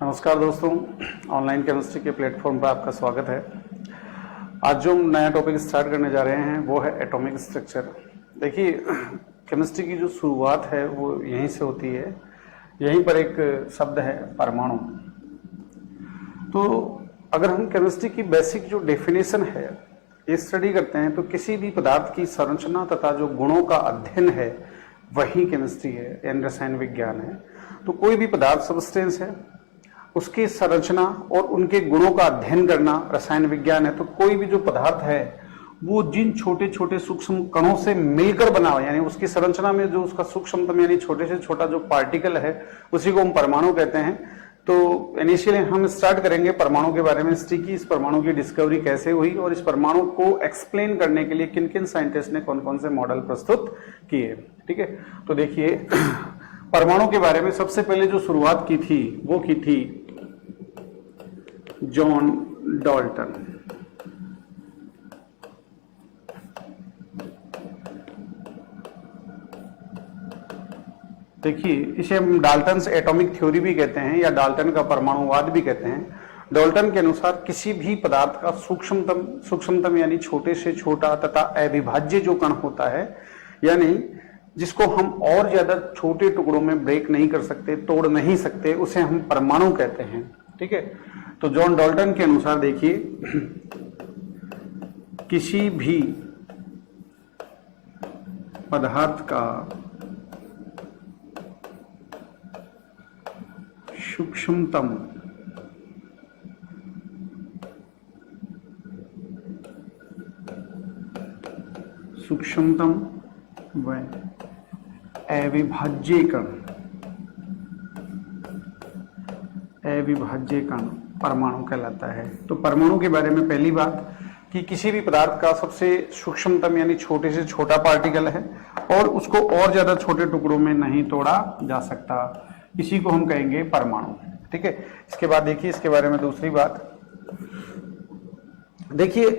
नमस्कार दोस्तों, online chemistry के प्लेटफॉर्म पर आपका स्वागत है। आज जो नया टॉपिक स्टार्ट करने जा रहे हैं वो है एटॉमिक स्ट्रक्चर। देखिए, केमिस्ट्री की जो शुरुआत है वो यहीं से होती है। यहीं पर एक शब्द है परमाणु। तो अगर हम केमिस्ट्री की बेसिक जो डेफिनेशन है ये स्टडी करते हैं तो किसी भी पदार्थ की संरचना तथा जो गुणों का अध्ययन है वही केमिस्ट्री है, यानी रसायन विज्ञान है। तो कोई भी पदार्थ सब्सटेंस है, उसकी संरचना और उनके गुणों का अध्ययन करना रसायन विज्ञान है। तो कोई भी जो पदार्थ है वो जिन छोटे छोटे सूक्ष्म कणों से मिलकर बना हुआ, यानी उसकी संरचना में जो उसका सूक्ष्मतम यानी छोटे से छोटा जो पार्टिकल है उसी को हम परमाणु कहते हैं। तो इनिशियली हम स्टार्ट करेंगे परमाणु के बारे में स्टडी की, इस परमाणु की डिस्कवरी कैसे हुई और इस परमाणु को एक्सप्लेन करने के लिए किन किन साइंटिस्ट ने कौन कौन से मॉडल प्रस्तुत किए। ठीक है, तो देखिए परमाणु के बारे में सबसे पहले जो शुरुआत की थी वो की थी जॉन डाल्टन। देखिए, इसे हम डाल्टन्स एटॉमिक थ्योरी भी कहते हैं या डाल्टन का परमाणुवाद भी कहते हैं। डाल्टन के अनुसार किसी भी पदार्थ का सूक्ष्मतम यानी छोटे से छोटा तथा अविभाज्य जो कण होता है, यानी जिसको हम और ज्यादा छोटे टुकड़ों में ब्रेक नहीं कर सकते, तोड़ नहीं सकते, उसे हम परमाणु कहते हैं। ठीक है, तो जॉन डाल्टन के अनुसार देखिए, किसी भी पदार्थ का सूक्ष्मतम व अविभाज्य कण परमाणु कहलाता है। तो परमाणु के बारे में पहली बात कि किसी भी पदार्थ का सबसे सूक्ष्मतम यानी छोटे से छोटा पार्टिकल है और उसको और ज्यादा छोटे टुकड़ों में नहीं तोड़ा जा सकता, इसी को हम कहेंगे परमाणु। ठीक है, इसके बाद देखिए इसके बारे में दूसरी बात। देखिए,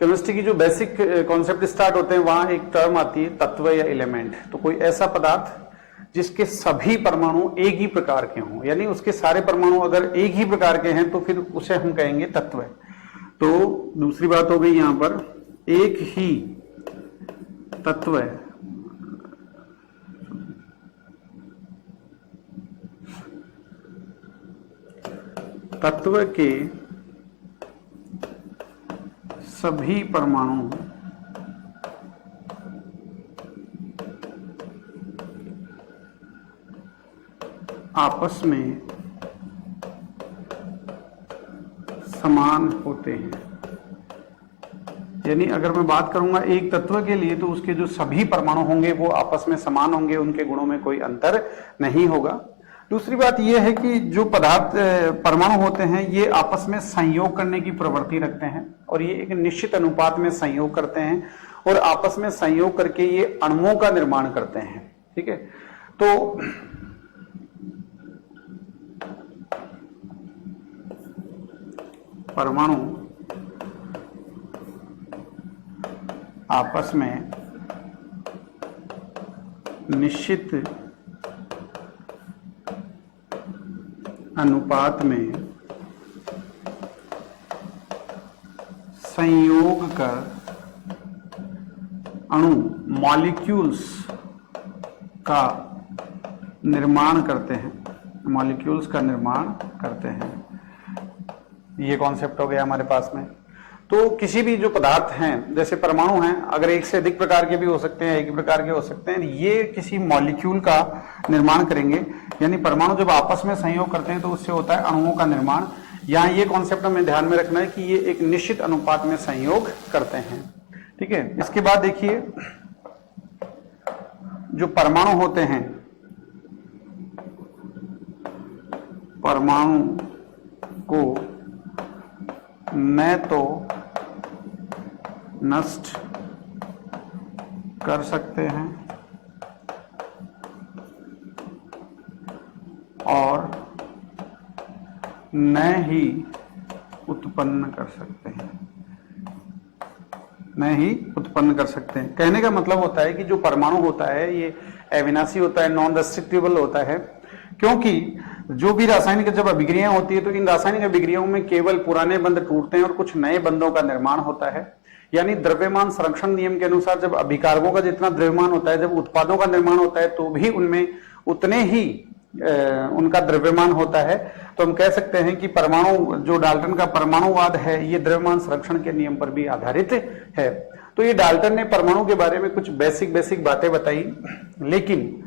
केमिस्ट्री की जो बेसिक कॉन्सेप्ट स्टार्ट होते हैं वहां एक टर्म आती है तत्व या एलिमेंट। तो कोई ऐसा पदार्थ जिसके सभी परमाणु एक ही प्रकार के हों, यानी उसके सारे परमाणु अगर एक ही प्रकार के हैं तो फिर उसे हम कहेंगे तत्व। तो दूसरी बात हो गई यहां पर एक ही तत्व के सभी परमाणु आपस में समान होते हैं। यानी अगर मैं बात करूंगा एक तत्व के लिए तो उसके जो सभी परमाणु होंगे वो आपस में समान होंगे, उनके गुणों में कोई अंतर नहीं होगा। दूसरी बात यह है कि जो पदार्थ परमाणु होते हैं ये आपस में संयोग करने की प्रवृत्ति रखते हैं और ये एक निश्चित अनुपात में संयोग करते हैं और आपस में संयोग करके ये अणुओं का निर्माण करते हैं। ठीक है, तो परमाणु आपस में निश्चित अनुपात में संयोग कर अणु मॉलिक्यूल्स का निर्माण करते हैं, मॉलिक्यूल्स का निर्माण करते हैं। ये कॉन्सेप्ट हो गया हमारे पास में। तो किसी भी जो पदार्थ हैं जैसे परमाणु हैं, अगर एक से अधिक प्रकार के भी हो सकते हैं, एक ही प्रकार के हो सकते हैं, ये किसी मॉलिक्यूल का निर्माण करेंगे। यानी परमाणु जब आपस में संयोग करते हैं तो उससे होता है अणुओं का निर्माण। यहाँ ये कॉन्सेप्ट हमें ध्यान में रखना है कि ये एक निश्चित अनुपात में संयोग करते हैं। ठीक है, इसके बाद देखिए जो परमाणु होते हैं, परमाणु को न तो नष्ट कर सकते हैं और न ही उत्पन्न कर सकते हैं, न ही उत्पन्न कर सकते हैं। कहने का मतलब होता है कि जो परमाणु होता है ये अविनाशी होता है, नॉन रेस्ट्रिक्टिबल होता है, क्योंकि जो भी रासायनिक जब अभिक्रियाएं होती है तो इन रासायनिक अभिक्रियाओं में केवल पुराने बंध टूटते हैं और कुछ नए बंधों का निर्माण होता है। यानी द्रव्यमान संरक्षण नियम के अनुसार जब अभिकारकों का जितना द्रव्यमान होता है, जब उत्पादों का निर्माण होता है तो भी उनमें उतने ही उनका द्रव्यमान होता है। तो हम कह सकते हैं कि परमाणु, जो डाल्टन का परमाणुवाद है, ये द्रव्यमान संरक्षण के नियम पर भी आधारित है। तो ये डाल्टन ने परमाणु के बारे में कुछ बेसिक बातें बताई, लेकिन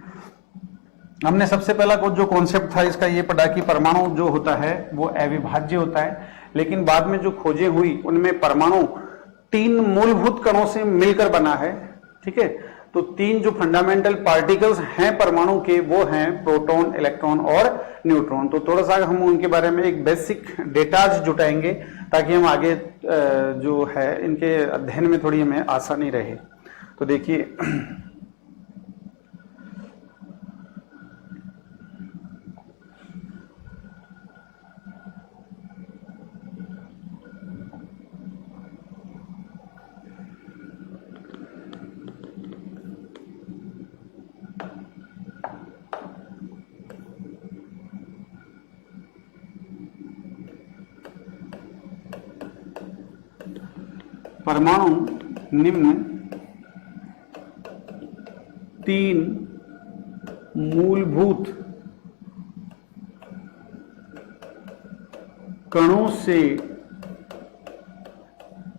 हमने सबसे पहला जो कॉन्सेप्ट था इसका ये पढ़ा कि परमाणु जो होता है वो अविभाज्य होता है। लेकिन बाद में जो खोजें हुई उनमें परमाणु 3 मूलभूत कणों से मिलकर बना है। ठीक है, तो 3 जो फंडामेंटल पार्टिकल्स हैं परमाणु के वो हैं प्रोटॉन, इलेक्ट्रॉन और न्यूट्रॉन। तो थोड़ा सा हम उनके बारे में एक बेसिक डेटाज जुटाएंगे ताकि हम आगे जो है इनके अध्ययन में थोड़ी हमें आसानी रहे। तो देखिए, परमाणु निम्न 3 मूलभूत कणों से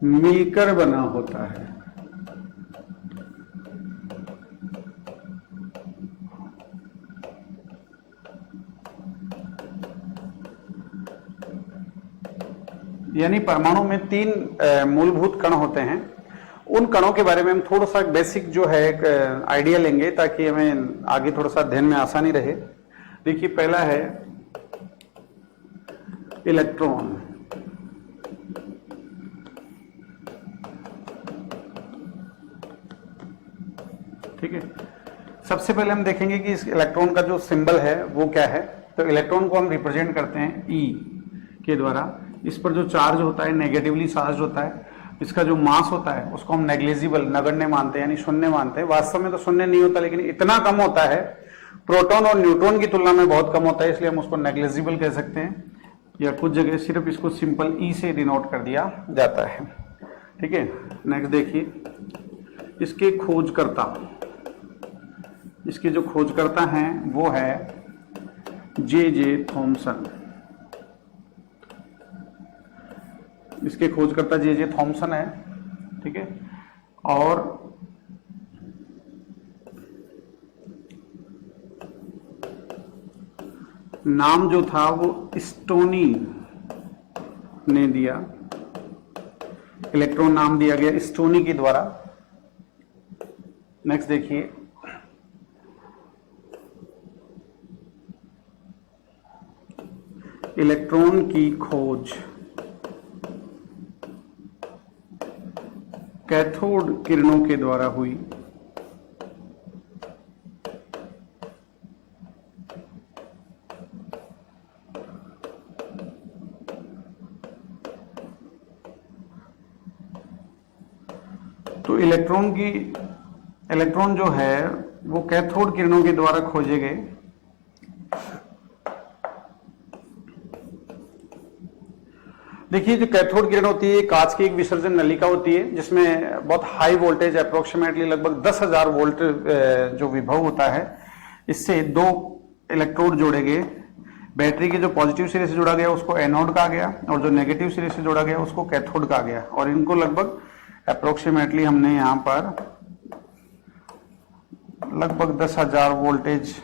मिलकर बना होता है। यानी परमाणु में 3 मूलभूत कण होते हैं। उन कणों के बारे में हम थोड़ा सा बेसिक जो है एक आइडिया लेंगे ताकि हमें आगे थोड़ा सा अध्ययन में आसानी रहे। देखिए, पहला है इलेक्ट्रॉन। ठीक है, सबसे पहले हम देखेंगे कि इस इलेक्ट्रॉन का जो सिंबल है वो क्या है। तो इलेक्ट्रॉन को हम रिप्रेजेंट करते हैं ई के द्वारा। इस पर जो चार्ज होता है नेगेटिवली चार्ज होता है। इसका जो मास होता है उसको हम नेग्लिजिबल, नगण्य मानते हैं, यानी शून्य मानते हैं। वास्तव में तो शून्य नहीं होता, लेकिन इतना कम होता है, प्रोटॉन और न्यूट्रॉन की तुलना में बहुत कम होता है, इसलिए हम उसको नेग्लिजिबल कह सकते हैं। या कुछ जगह सिर्फ इसको सिंपल ई से डिनोट कर दिया जाता है। ठीक है, नेक्स्ट देखिए, इसके खोजकर्ता, इसके जो खोजकर्ता हैं वो है जे थॉमसन। इसके खोजकर्ता जे थॉमसन है। ठीक है, और नाम जो था वो स्टोनी ने दिया, इलेक्ट्रॉन नाम दिया गया स्टोनी के द्वारा। नेक्स्ट देखिए, इलेक्ट्रॉन की खोज कैथोड किरणों के द्वारा हुई। तो इलेक्ट्रॉन जो है वो कैथोड किरणों के द्वारा खोजे गए। देखिए, जो कैथोड किरण होती है कांच की एक विसर्जन नलिका होती है जिसमें बहुत हाई वोल्टेज, अप्रोक्सीमेटली लगभग 10,000 वोल्ट जो विभव होता है, इससे 2 इलेक्ट्रोड जोड़े गए। बैटरी के जो पॉजिटिव सिरे से जोड़ा गया उसको एनोड कहा गया और जो नेगेटिव सिरे से जोड़ा गया उसको कैथोड कहा गया। और इनको लगभग अप्रोक्सीमेटली हमने यहाँ पर लगभग 10,000 वोल्टेज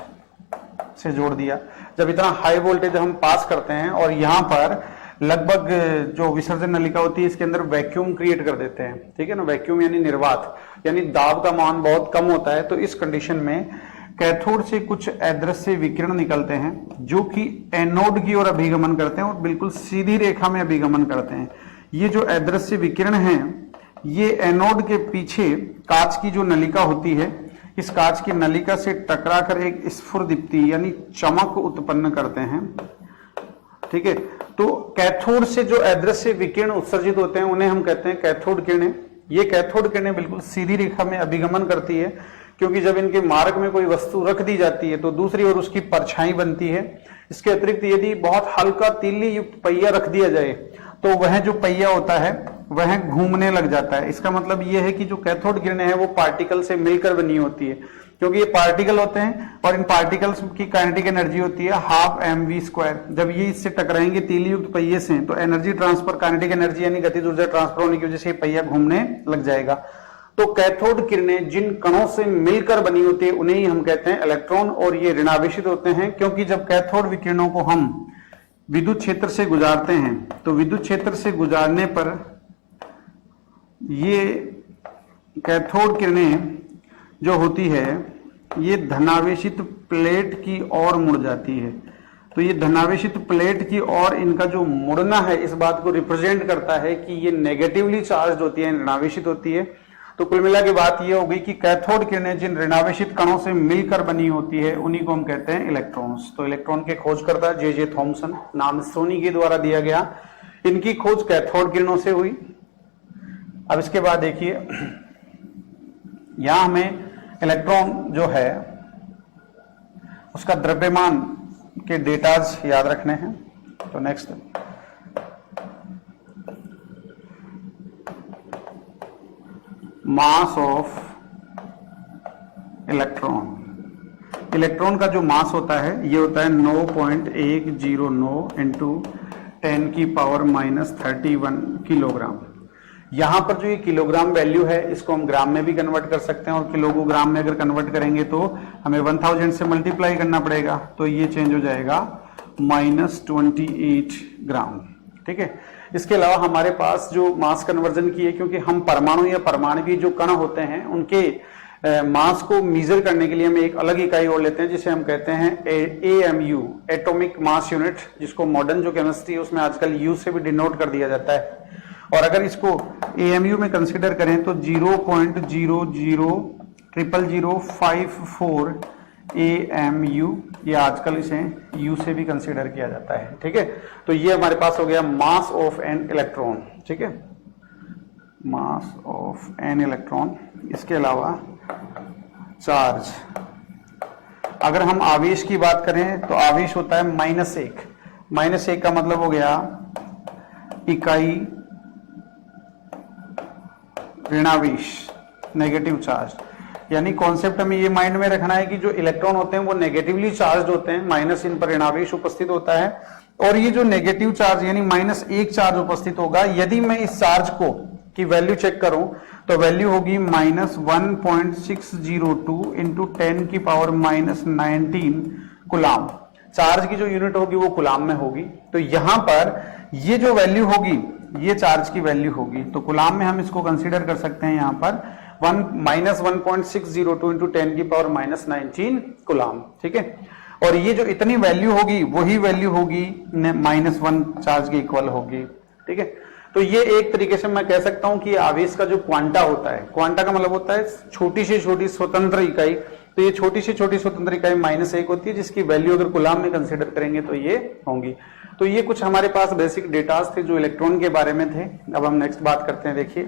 से जोड़ दिया। जब इतना हाई वोल्टेज हम पास करते हैं और यहाँ पर लगभग जो विसर्जन नलिका होती है इसके अंदर वैक्यूम क्रिएट कर देते हैं। ठीक है ना, वैक्यूम यानी निर्वात, यानी दाब का मान बहुत कम होता है। तो इस कंडीशन में कैथोड से कुछ अदृश्य विकिरण निकलते हैं जो कि एनोड की ओर अभिगमन करते हैं और बिल्कुल सीधी रेखा में अभिगमन करते हैं। ये जो अदृश्य विकिरण हैं ये एनोड के पीछे कांच की जो नलिका होती है, इस कांच की नलिका से टकराकर एक स्फुरदीप्ति यानी चमक उत्पन्न करते हैं। ठीक है, तो कैथोड से जो अदृश्य विकिरण उत्सर्जित होते हैं उन्हें हम कहते हैं कैथोड किरणें। ये कैथोड किरणें बिल्कुल सीधी रेखा में अभिगमन करती है क्योंकि जब इनके मार्ग में कोई वस्तु रख दी जाती है तो दूसरी ओर उसकी परछाई बनती है। इसके अतिरिक्त यदि बहुत हल्का तीली युक्त पहिया रख दिया जाए तो वह जो पहिया होता है वह घूमने लग जाता है। इसका मतलब यह है कि जो कैथोड किरणें हैं वो पार्टिकल से मिलकर बनी होती है, क्योंकि ये पार्टिकल होते हैं और इन पार्टिकल्स की काइनेटिक एनर्जी होती है 12 mv²। जब ये इससे टकराएंगे तीली युक्त पहिए से तो एनर्जी ट्रांसफर, काइनेटिक एनर्जी यानी गतिज ऊर्जा ट्रांसफर होने की वजह से पहिया घूमने लग जाएगा। तो कैथोड किरणें जिन कणों से मिलकर बनी होती है उन्हें ही हम कहते हैं इलेक्ट्रॉन, और ये ऋणावेशित होते हैं, क्योंकि जब कैथोड विकिरणों को हम विद्युत क्षेत्र से गुजारते हैं तो विद्युत क्षेत्र से गुजारने पर ये कैथोड किरणें जो होती है ये धनावेशित प्लेट की ओर मुड़ जाती है। तो ये धनावेशित प्लेट की ओर इनका जो मुड़ना है इस बात को रिप्रेजेंट करता है कि ये नेगेटिवली चार्ज होती है, ऋणावेशित होती है। तो कुल मिला के बात ये हो गई कि कैथोड किरणें जिन ऋणावेशित कणों से मिलकर बनी होती है उन्हीं को हम कहते हैं इलेक्ट्रॉन्स। तो इलेक्ट्रॉन के खोजकर्ता जे थॉमसन, नाम सोनी के द्वारा दिया गया। इनकी खोज कैथोड किरणों से हुई। अब इसके बाद देखिए यहां हमें इलेक्ट्रॉन जो है उसका द्रव्यमान के डेटाज याद रखने हैं। तो next mass of electron. Electron का जो मास होता है ये होता है 9.109 इंटू 10 की पावर -31 किलोग्राम। यहां पर जो ये किलोग्राम वैल्यू है इसको हम ग्राम में भी कन्वर्ट कर सकते हैं, और किलोग्राम में अगर कन्वर्ट करेंगे तो हमें 1000 से मल्टीप्लाई करना पड़ेगा, तो ये चेंज हो जाएगा -28 ग्राम। ठीक है। इसके अलावा हमारे पास जो मास कन्वर्जन की है, क्योंकि हम परमाणु या परमाणु जो कण होते हैं उनके मास को मेजर करने के लिए हम एक अलग इकाई और लेते हैं जिसे हम कहते हैं AMU, एटॉमिक मास यूनिट, जिसको मॉडर्न जो केमिस्ट्री है उसमें आजकल यू से भी डिनोट कर दिया जाता है। और अगर इसको AMU में कंसीडर करें तो 0.000054 AMU, ये आजकल इसे U से भी कंसीडर किया जाता है। ठीक है। तो ये हमारे पास हो गया मास ऑफ एन इलेक्ट्रॉन। ठीक है, मास ऑफ एन इलेक्ट्रॉन। इसके अलावा चार्ज, अगर हम आवेश की बात करें तो आवेश होता है -1। -1 का मतलब हो गया इकाई ऋणावेश, नेगेटिव चार्ज। यानी कॉन्सेप्ट हमें ये माइंड में रखना है कि जो इलेक्ट्रॉन होते हैं वो नेगेटिवली चार्ज होते हैं, माइनस इन पर ऋणावेश उपस्थित होता है। और ये जो नेगेटिव चार्ज यानी -1 चार्ज उपस्थित होगा, यदि मैं इस चार्ज को की वैल्यू चेक करूं तो वैल्यू होगी -1.602 इंटू 10 की पावर -19 कुलाम। चार्ज की जो यूनिट होगी वो कुलाम में होगी। तो यहां पर ये जो वैल्यू होगी ये चार्ज की वैल्यू होगी, तो कुलाम में हम इसको कंसीडर कर सकते हैं यहां पर -1.602 इंटू 10 की पावर -19 कुलाम। ठीक है। और ये जो इतनी वैल्यू होगी वही वैल्यू होगी -1 चार्ज के इक्वल होगी। ठीक है। तो ये एक तरीके से मैं कह सकता हूं कि आवेश का जो क्वांटा होता है, क्वांटा का मतलब होता है छोटी से छोटी स्वतंत्र इकाई, तो ये छोटी से छोटी स्वतंत्र इकाई -1 होती है, जिसकी वैल्यू अगर कुलाम में कंसीडर करेंगे तो ये होंगी। तो ये कुछ हमारे पास बेसिक डेटास थे जो इलेक्ट्रॉन के बारे में थे। अब हम नेक्स्ट बात करते हैं। देखिए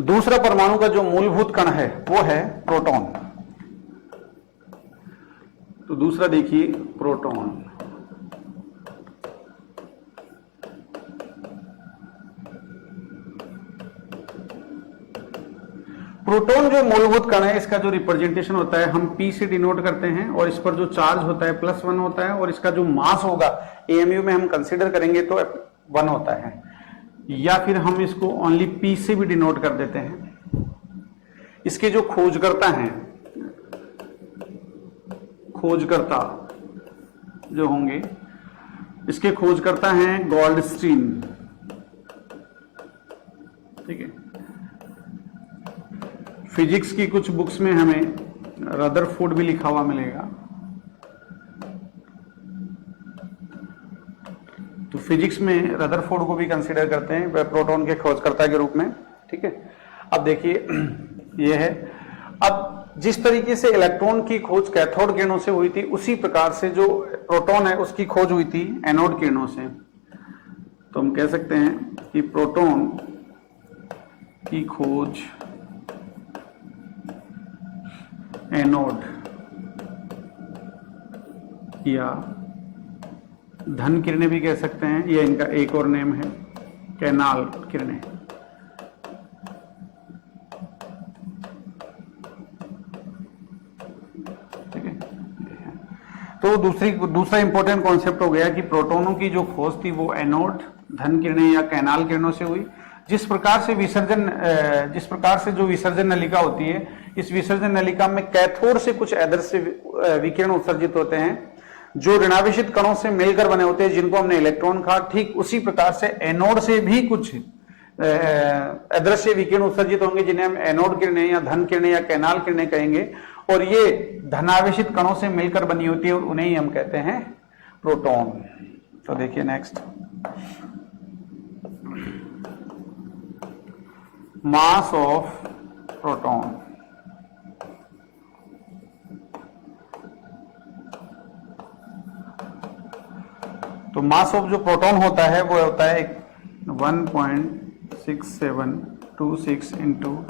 दूसरा परमाणु का जो मूलभूत कण है वो है प्रोटॉन। तो दूसरा देखिए प्रोटॉन। प्रोटॉन जो मूलभूत कण है इसका जो रिप्रेजेंटेशन होता है हम P से डिनोट करते हैं, और इस पर जो चार्ज होता है +1 होता है, और इसका जो मास होगा AMU में हम कंसीडर करेंगे तो 1 होता है, या फिर हम इसको ओनली P से भी डिनोट कर देते हैं। इसके जो खोजकर्ता हैं, खोजकर्ता जो होंगे इसके खोजकर्ता हैं गोल्डस्टीन। ठीक है। फिजिक्स की कुछ बुक्स में हमें रदरफोर्ड भी लिखा हुआ मिलेगा। तो फिजिक्स में रदरफोर्ड को भी कंसीडर करते हैं वह प्रोटॉन के खोजकर्ता के रूप में। ठीक है। अब देखिए ये है, अब जिस तरीके से इलेक्ट्रॉन की खोज कैथोड किरणों से हुई थी उसी प्रकार से जो प्रोटॉन है उसकी खोज हुई थी एनोड किरणों से। तो हम कह सकते हैं कि प्रोटॉन की खोज एनोड या धन किरणें भी कह सकते हैं, यह इनका एक और नेम है, कैनाल किरणें। ठीक है, तो दूसरा इंपॉर्टेंट कॉन्सेप्ट हो गया कि प्रोटॉनों की जो खोज थी वो एनोड, धन किरणें या कैनाल किरणों से हुई। जिस प्रकार से जो विसर्जन नलिका होती है, इस विसर्जन नलिका में कैथोड से कुछ आदर्श विकिरण उत्सर्जित होते हैं जो ऋणावेशित कणों से मिलकर बने होते हैं, जिनको हमने इलेक्ट्रॉन कहा। ठीक उसी प्रकार से एनोड से भी कुछ अदृश्य विकिरण उत्सर्जित होंगे, जिन्हें हम एनोड किरणें या धन किरणें या कैनाल किरणें कहेंगे, और ये धनावेशित कणों से मिलकर बनी होती है और उन्हें ही हम कहते हैं प्रोटॉन। तो देखिए नेक्स्ट, मास ऑफ प्रोटॉन। तो मास ऑफ जो प्रोटॉन होता है वो होता है 1.6726 इंटू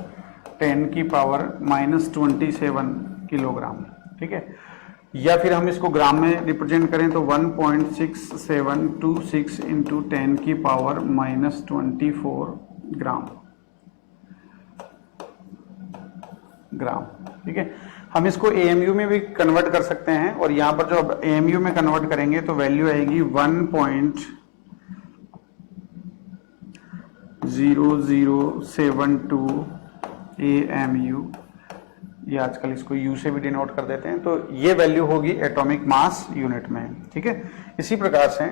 10⁻⁻27 किलोग्राम। ठीक है, या फिर हम इसको ग्राम में रिप्रेजेंट करें तो 1.6726 इंटू 10⁻⁻24 ग्राम। ठीक है, हम इसको एएमयू में भी कन्वर्ट कर सकते हैं, और यहां पर जो एएमयू में कन्वर्ट करेंगे तो वैल्यू आएगी 1.0072 एएमयू, ये आजकल इसको यू से भी डिनोट कर देते हैं। तो ये वैल्यू होगी एटॉमिक मास यूनिट में। ठीक है, इसी प्रकार से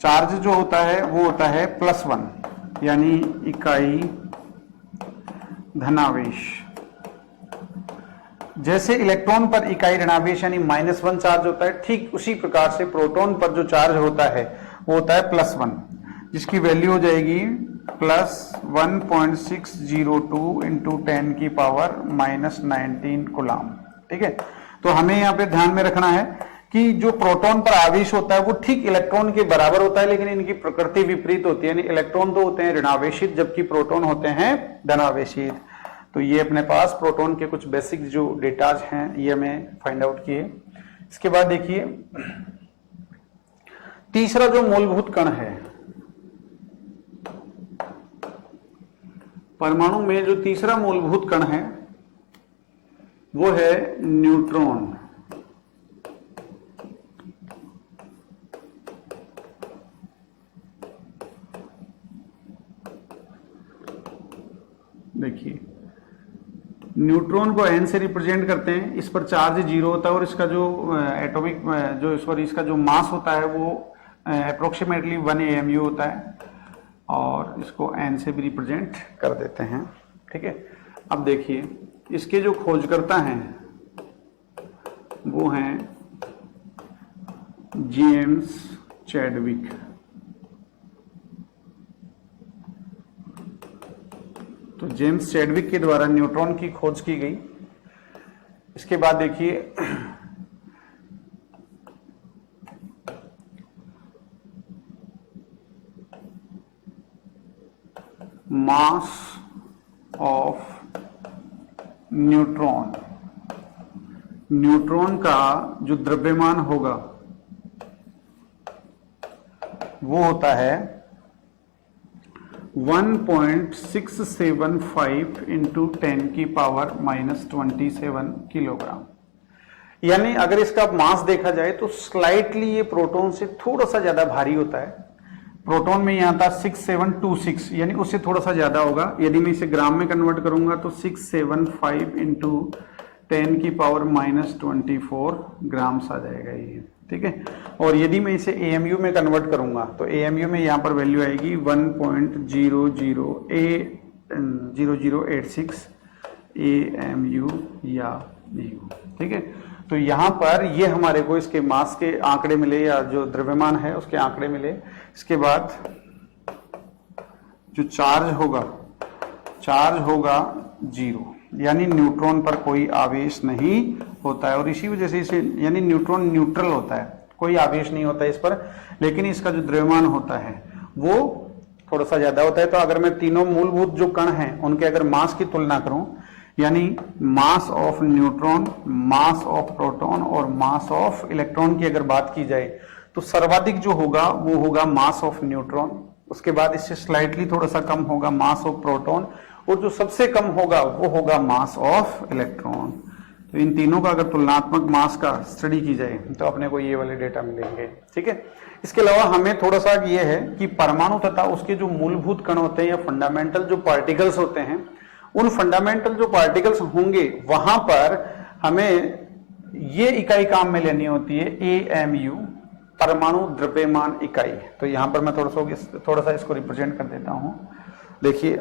चार्ज जो होता है वो होता है +1, यानी इकाई धनावेश। जैसे इलेक्ट्रॉन पर इकाई ऋणावेश यानी -1 चार्ज होता है, ठीक उसी प्रकार से प्रोटॉन पर जो चार्ज होता है वो होता है +1, जिसकी वैल्यू हो जाएगी +1.602 इंटू 10⁻⁻19 कूलाम। ठीक है, तो हमें यहाँ पे ध्यान में रखना है कि जो प्रोटॉन पर आवेश होता है वो ठीक इलेक्ट्रॉन के बराबर होता है, लेकिन इनकी प्रकृति विपरीत होती है। यानी इलेक्ट्रॉन तो होते हैं ऋणावेशित, जबकि प्रोटॉन होते हैं धनावेशित। तो ये अपने पास प्रोटॉन के कुछ बेसिक जो डेटाज हैं ये हमें फाइंड आउट किए। इसके बाद देखिए तीसरा जो मूलभूत कण है परमाणु में, जो तीसरा मूलभूत कण है वो है न्यूट्रॉन। देखिए न्यूट्रॉन को n से रिप्रेजेंट करते हैं, इस पर चार्ज 0 होता है और इसका जो एटॉमिक इसका जो मास होता है वो अप्रोक्सीमेटली 1 AMU होता है, और इसको n से भी रिप्रेजेंट कर देते हैं। ठीक है, अब देखिए इसके जो खोजकर्ता हैं वो हैं जेम्स चैडविक। तो जेम्स चैडविक के द्वारा न्यूट्रॉन की खोज की गई। इसके बाद देखिए मास ऑफ न्यूट्रॉन, न्यूट्रॉन का जो द्रव्यमान होगा वो होता है 1.675 इंटू 10⁻⁻27 किलोग्राम। यानी अगर इसका मास देखा जाए तो स्लाइटली ये प्रोटॉन से थोड़ा सा ज्यादा भारी होता है। प्रोटॉन में यहां था 6726, यानी उससे थोड़ा सा ज्यादा होगा। यदि मैं इसे ग्राम में कन्वर्ट करूंगा तो 675 इंटू 10⁻⁻24 ग्राम्स आ जाएगा ये। ठीक है, और यदि मैं इसे AMU में कन्वर्ट करूंगा तो AMU में यहां पर वैल्यू आएगी 1.0086 AMU या U। ठीक है, तो यहां पर ये हमारे को इसके मास के आंकड़े मिले, या जो द्रव्यमान है उसके आंकड़े मिले। इसके बाद जो चार्ज होगा 0, यानी न्यूट्रॉन पर कोई आवेश नहीं होता है, और इसी वजह से इसे यानी न्यूट्रॉन न्यूट्रल होता है, कोई आवेश नहीं होता है इस पर। लेकिन इसका जो द्रव्यमान होता है वो थोड़ा सा ज्यादा होता है। तो अगर मैं तीनों मूलभूत जो कण हैं उनके अगर मास की तुलना करूं, यानी mass of neutron, mass of proton और मास ऑफ इलेक्ट्रॉन की अगर बात की जाए तो सर्वाधिक जो होगा वो होगा मास ऑफ न्यूट्रॉन, उसके बाद इससे स्लाइटली थोड़ा सा कम होगा मास ऑफ प्रोटॉन, और जो सबसे कम होगा वो होगा मास ऑफ इलेक्ट्रॉन। तो इन तीनों का अगर तुलनात्मक मास का स्टडी की जाए तो अपने को ये वाले डेटा मिलेंगे। ठीक है, इसके अलावा हमें थोड़ा सा ये है कि परमाणु तथा उसके जो मूलभूत कण होते हैं या फंडामेंटल जो पार्टिकल्स होते हैं, उन फंडामेंटल जो पार्टिकल्स होंगे वहां पर हमें ये इकाई काम में लेनी होती है AMU, परमाणु द्रव्यमान इकाई। तो यहां पर मैं थोड़ा सा इसको रिप्रेजेंट कर देता हूं। देखिए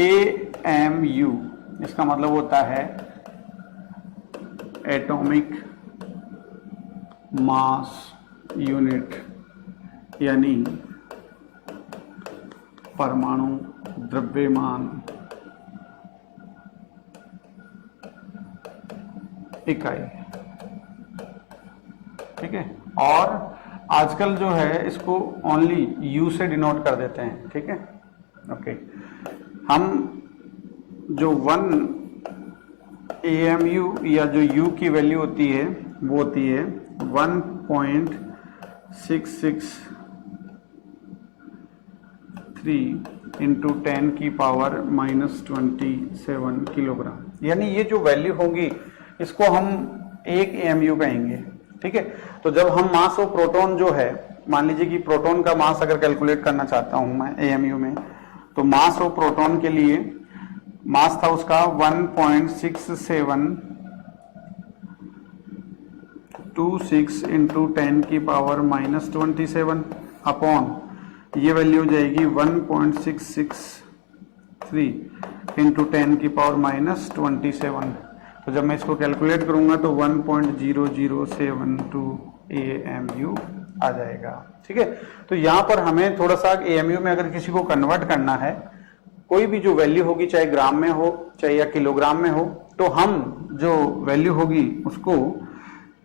AMU इसका मतलब होता है एटॉमिक मास यूनिट, यानी परमाणु द्रव्यमान इकाई। ठीक है, और आजकल जो है इसको ओनली U से डिनोट कर देते हैं। ठीक है, ओके, हम जो 1 AMU या जो U की वैल्यू होती है वो होती है 1.663 इंटू 10 की पावर -27 किलोग्राम, यानी ये जो वैल्यू होगी इसको हम 1 AMU कहेंगे। ठीक है, तो जब हम मास ऑफ प्रोटॉन जो है, मान लीजिए कि प्रोटॉन का मास अगर कैलकुलेट करना चाहता हूं मैं AMU में, तो मास ऑफ प्रोटॉन के लिए मास था उसका 1.6726 इंटू 10 की पावर -27 अपॉन ये वैल्यू हो जाएगी 1.663 इंटू 10 की पावर -27। तो जब मैं इसको कैलकुलेट करूंगा तो 1.0072 AMU आ जाएगा। ठीक है, तो यहां पर हमें थोड़ा सा AMU में अगर किसी को कन्वर्ट करना है, कोई भी जो वैल्यू होगी चाहे ग्राम में हो चाहे या किलोग्राम में हो, तो हम जो वैल्यू होगी उसको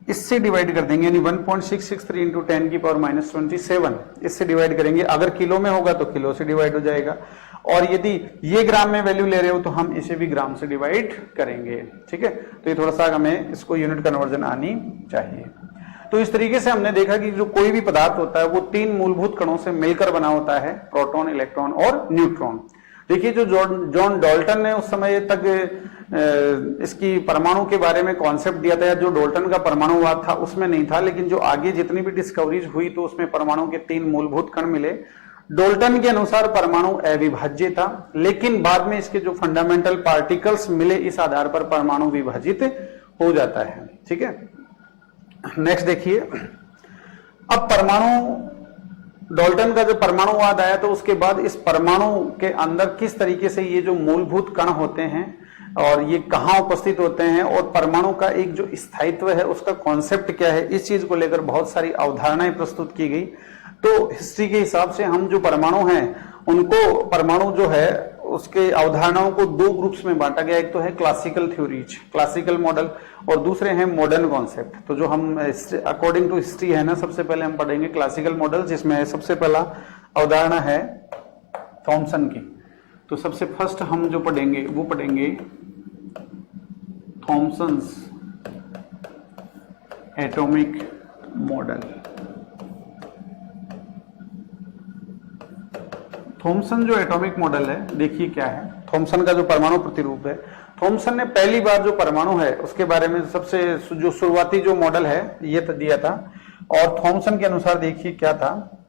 इससे डिवाइड कर देंगे, यानी 1.663 इंटू 10 की पावर -27 इससे डिवाइड करेंगे। अगर किलो में होगा तो किलो से डिवाइड हो जाएगा, और यदि ये ग्राम में वैल्यू ले रहे हो तो हम इसे भी ग्राम से डिवाइड करेंगे। ठीक है, तो ये थोड़ा सा हमें इसको यूनिट कन्वर्जन आनी चाहिए। तो इस तरीके से हमने देखा कि जो कोई भी पदार्थ होता है वो 3 मूलभूत कणों से मिलकर बना होता है, प्रोटॉन, इलेक्ट्रॉन और न्यूट्रॉन। देखिए जो जॉन डाल्टन ने उस समय तक इसकी परमाणु के बारे में कॉन्सेप्ट दिया था, या जो डाल्टन का परमाणुवाद था उसमें नहीं था, लेकिन जो आगे जितनी भी डिस्कवरीज हुई तो उसमें परमाणु के 3 मूलभूत कण मिले। डाल्टन के अनुसार परमाणु अविभाज्य था, लेकिन बाद में इसके जो फंडामेंटल पार्टिकल्स मिले इस आधार पर परमाणु विभाजित हो जाता है। ठीक है, नेक्स्ट देखिए, अब परमाणु, डाल्टन का जो परमाणुवाद आया तो उसके बाद इस परमाणु के अंदर किस तरीके से ये जो मूलभूत कण होते हैं और ये कहाँ उपस्थित होते हैं, और परमाणु का एक जो स्थायित्व है उसका कॉन्सेप्ट क्या है, इस चीज को लेकर बहुत सारी अवधारणाएं प्रस्तुत की गई। तो हिस्ट्री के हिसाब से हम जो परमाणु हैं उनको, परमाणु जो है उसके अवधारणाओं को 2 ग्रुप्स में बांटा गया। एक तो है क्लासिकल थ्योरीज, क्लासिकल मॉडल, और दूसरे हैं मॉडर्न कॉन्सेप्ट। तो जो हम अकॉर्डिंग टू हिस्ट्री है ना, सबसे पहले हम पढ़ेंगे क्लासिकल मॉडल, जिसमें सबसे पहला अवधारणा है थॉमसन की। तो सबसे फर्स्ट हम जो पढ़ेंगे वो पढ़ेंगे थॉमसन्स एटॉमिक मॉडल। थॉमसन जो एटॉमिक मॉडल है, देखिए क्या है, थॉमसन का जो परमाणु प्रतिरूप है, थॉमसन ने पहली बार जो परमाणु है उसके बारे में सबसे जो शुरुआती जो मॉडल है ये दिया था। और थॉमसन के अनुसार देखिए क्या था,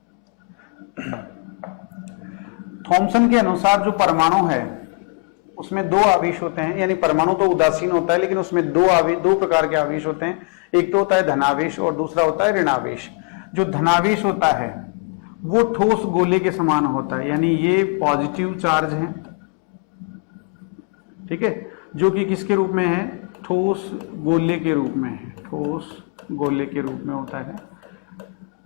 थॉमसन के अनुसार जो परमाणु है उसमें 2 आवेश होते हैं, यानी परमाणु तो उदासीन होता है लेकिन उसमें 2 प्रकार के आवेश होते हैं। एक तो होता है धनावेश और दूसरा होता है ऋणावेश। जो धनावेश होता है वो ठोस गोले के समान होता है, यानी ये पॉजिटिव चार्ज है। ठीक है, जो कि किसके रूप में है, ठोस गोले के रूप में है, ठोस गोले के रूप में होता है।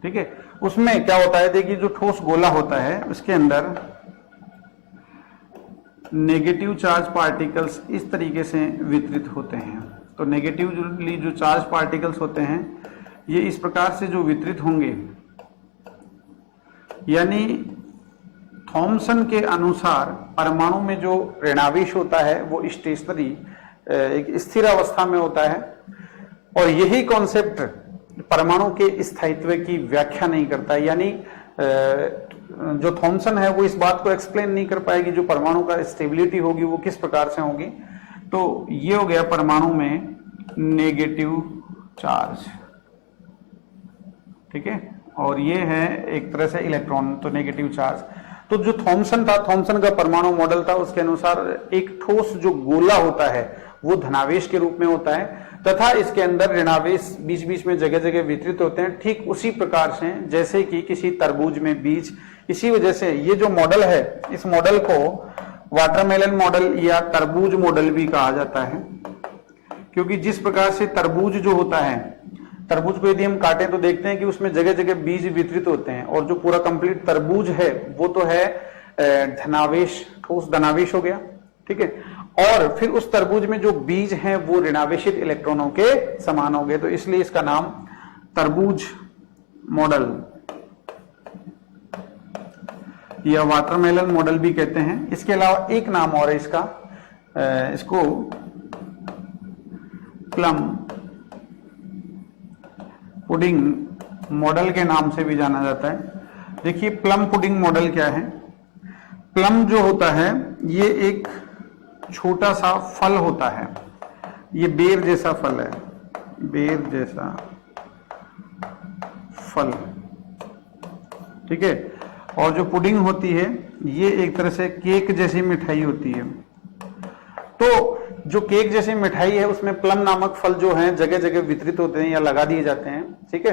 ठीक है, उसमें क्या होता है, देखिए जो ठोस गोला होता है उसके अंदर नेगेटिव चार्ज पार्टिकल्स इस तरीके से वितरित होते हैं। तो नेगेटिवली जो चार्ज पार्टिकल्स होते हैं ये इस प्रकार से जो वितरित होंगे, यानी थॉमसन के अनुसार परमाणु में जो ऋणावेश होता है वो स्टेशनरी, एक स्थिर अवस्था में होता है, और यही कॉन्सेप्ट परमाणु के स्थायित्व की व्याख्या नहीं करता है। यानी जो थॉमसन है वो इस बात को एक्सप्लेन नहीं कर पाएगी जो परमाणु का स्टेबिलिटी होगी वो किस प्रकार से होगी। तो ये हो गया परमाणु में नेगेटिव चार्ज, ठीक है, और ये है एक तरह से इलेक्ट्रॉन, तो नेगेटिव चार्ज। तो जो थॉमसन था, थॉमसन का परमाणु मॉडल था, उसके अनुसार एक ठोस जो गोला होता है वो धनावेश के रूप में होता है तथा इसके अंदर ऋणावेश बीच बीच में जगह जगह वितरित होते हैं, ठीक उसी प्रकार से जैसे कि किसी तरबूज में बीज। इसी वजह से ये जो मॉडल है, इस मॉडल को वाटरमेलन मॉडल या तरबूज मॉडल भी कहा जाता है, क्योंकि जिस प्रकार से तरबूज जो होता है, तरबूज को यदि हम काटें तो देखते हैं कि उसमें जगह जगह बीज वितरित होते हैं, और जो पूरा कंप्लीट तरबूज है वो तो है धनावेश, ठोस धनावेश हो गया, ठीक है, और फिर उस तरबूज में जो बीज हैं वो ऋणावेशित इलेक्ट्रॉनों के समान हो गए, तो इसलिए इसका नाम तरबूज मॉडल या वाटरमेलन मॉडल भी कहते हैं। इसके अलावा एक नाम और है इसका, इसको प्लम पुडिंग मॉडल के नाम से भी जाना जाता है। देखिए प्लम पुडिंग मॉडल क्या है। प्लम जो होता है ये एक छोटा सा फल होता है, ये बेर जैसा फल है, बेर जैसा फल, ठीक है, और जो पुडिंग होती है ये एक तरह से केक जैसी मिठाई होती है। तो जो केक जैसी मिठाई है उसमें प्लम नामक फल जो है जगह जगह वितरित होते हैं या लगा दिए जाते हैं, ठीक है,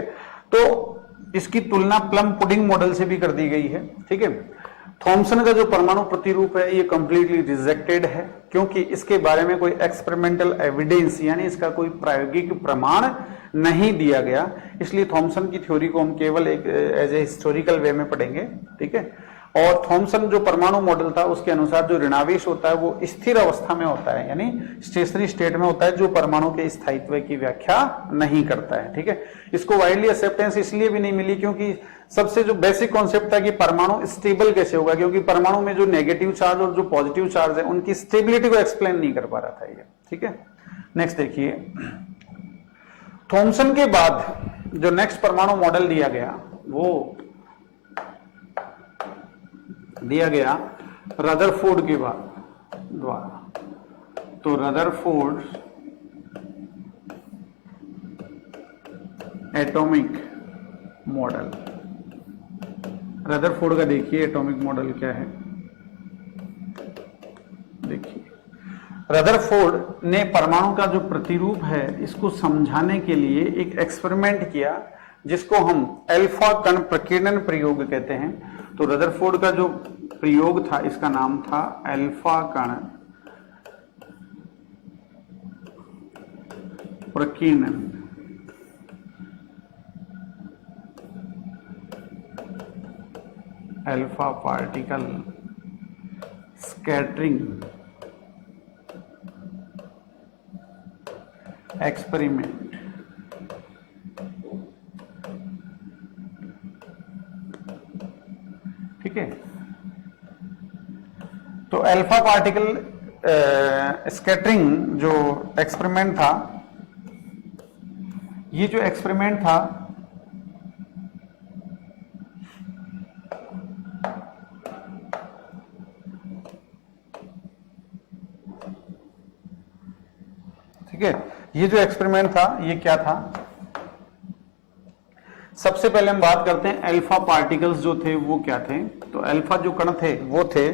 तो इसकी तुलना प्लम पुडिंग मॉडल से भी कर दी गई है, ठीक है। थॉमसन का जो परमाणु प्रतिरूप है ये कंप्लीटली रिजेक्टेड है, क्योंकि इसके बारे में कोई एक्सपेरिमेंटल एविडेंस यानी इसका कोई प्रायोगिक प्रमाण नहीं दिया गया, इसलिए थॉमसन की थ्योरी को हम केवल एक एज ए हिस्टोरिकल वे में पढ़ेंगे, ठीक है। और थॉमसन जो परमाणु मॉडल था उसके अनुसार जो ऋणावेश होता है वो स्थिर अवस्था में होता है, यानी स्टेशनरी स्टेट में होता है, जो परमाणु के स्थायित्व की व्याख्या नहीं करता है, ठीक है। इसको वाइडली एक्सेप्टेंस इसलिए भी नहीं मिली क्योंकि सबसे जो बेसिक कॉन्सेप्ट था कि परमाणु स्टेबल कैसे होगा, क्योंकि परमाणु में जो नेगेटिव चार्ज और जो पॉजिटिव चार्ज है उनकी स्टेबिलिटी को एक्सप्लेन नहीं कर पा रहा था ये, ठीक है। नेक्स्ट देखिए, थॉमसन के बाद जो नेक्स्ट परमाणु मॉडल दिया गया वो दिया गया रदरफोर्ड के द्वारा। तो रदरफोर्ड एटॉमिक मॉडल, रदरफोर्ड का देखिए एटॉमिक मॉडल क्या है। देखिए रदरफोर्ड ने परमाणु का जो प्रतिरूप है इसको समझाने के लिए एक एक्सपेरिमेंट किया जिसको हम अल्फा कण प्रकीर्णन प्रयोग कहते हैं। तो रदरफोर्ड का जो प्रयोग था इसका नाम था अल्फा कण प्रकीर्णन। Alpha particle scattering experiment. ठीक है, तो अल्फा पार्टिकल स्कैटरिंग जो एक्सपेरिमेंट था, ये जो एक्सपेरिमेंट था ठीक है, ये जो एक्सपेरिमेंट था ये क्या था। सबसे पहले हम बात करते हैं अल्फा पार्टिकल्स जो थे वो क्या थे। तो अल्फा जो कण थे वो थे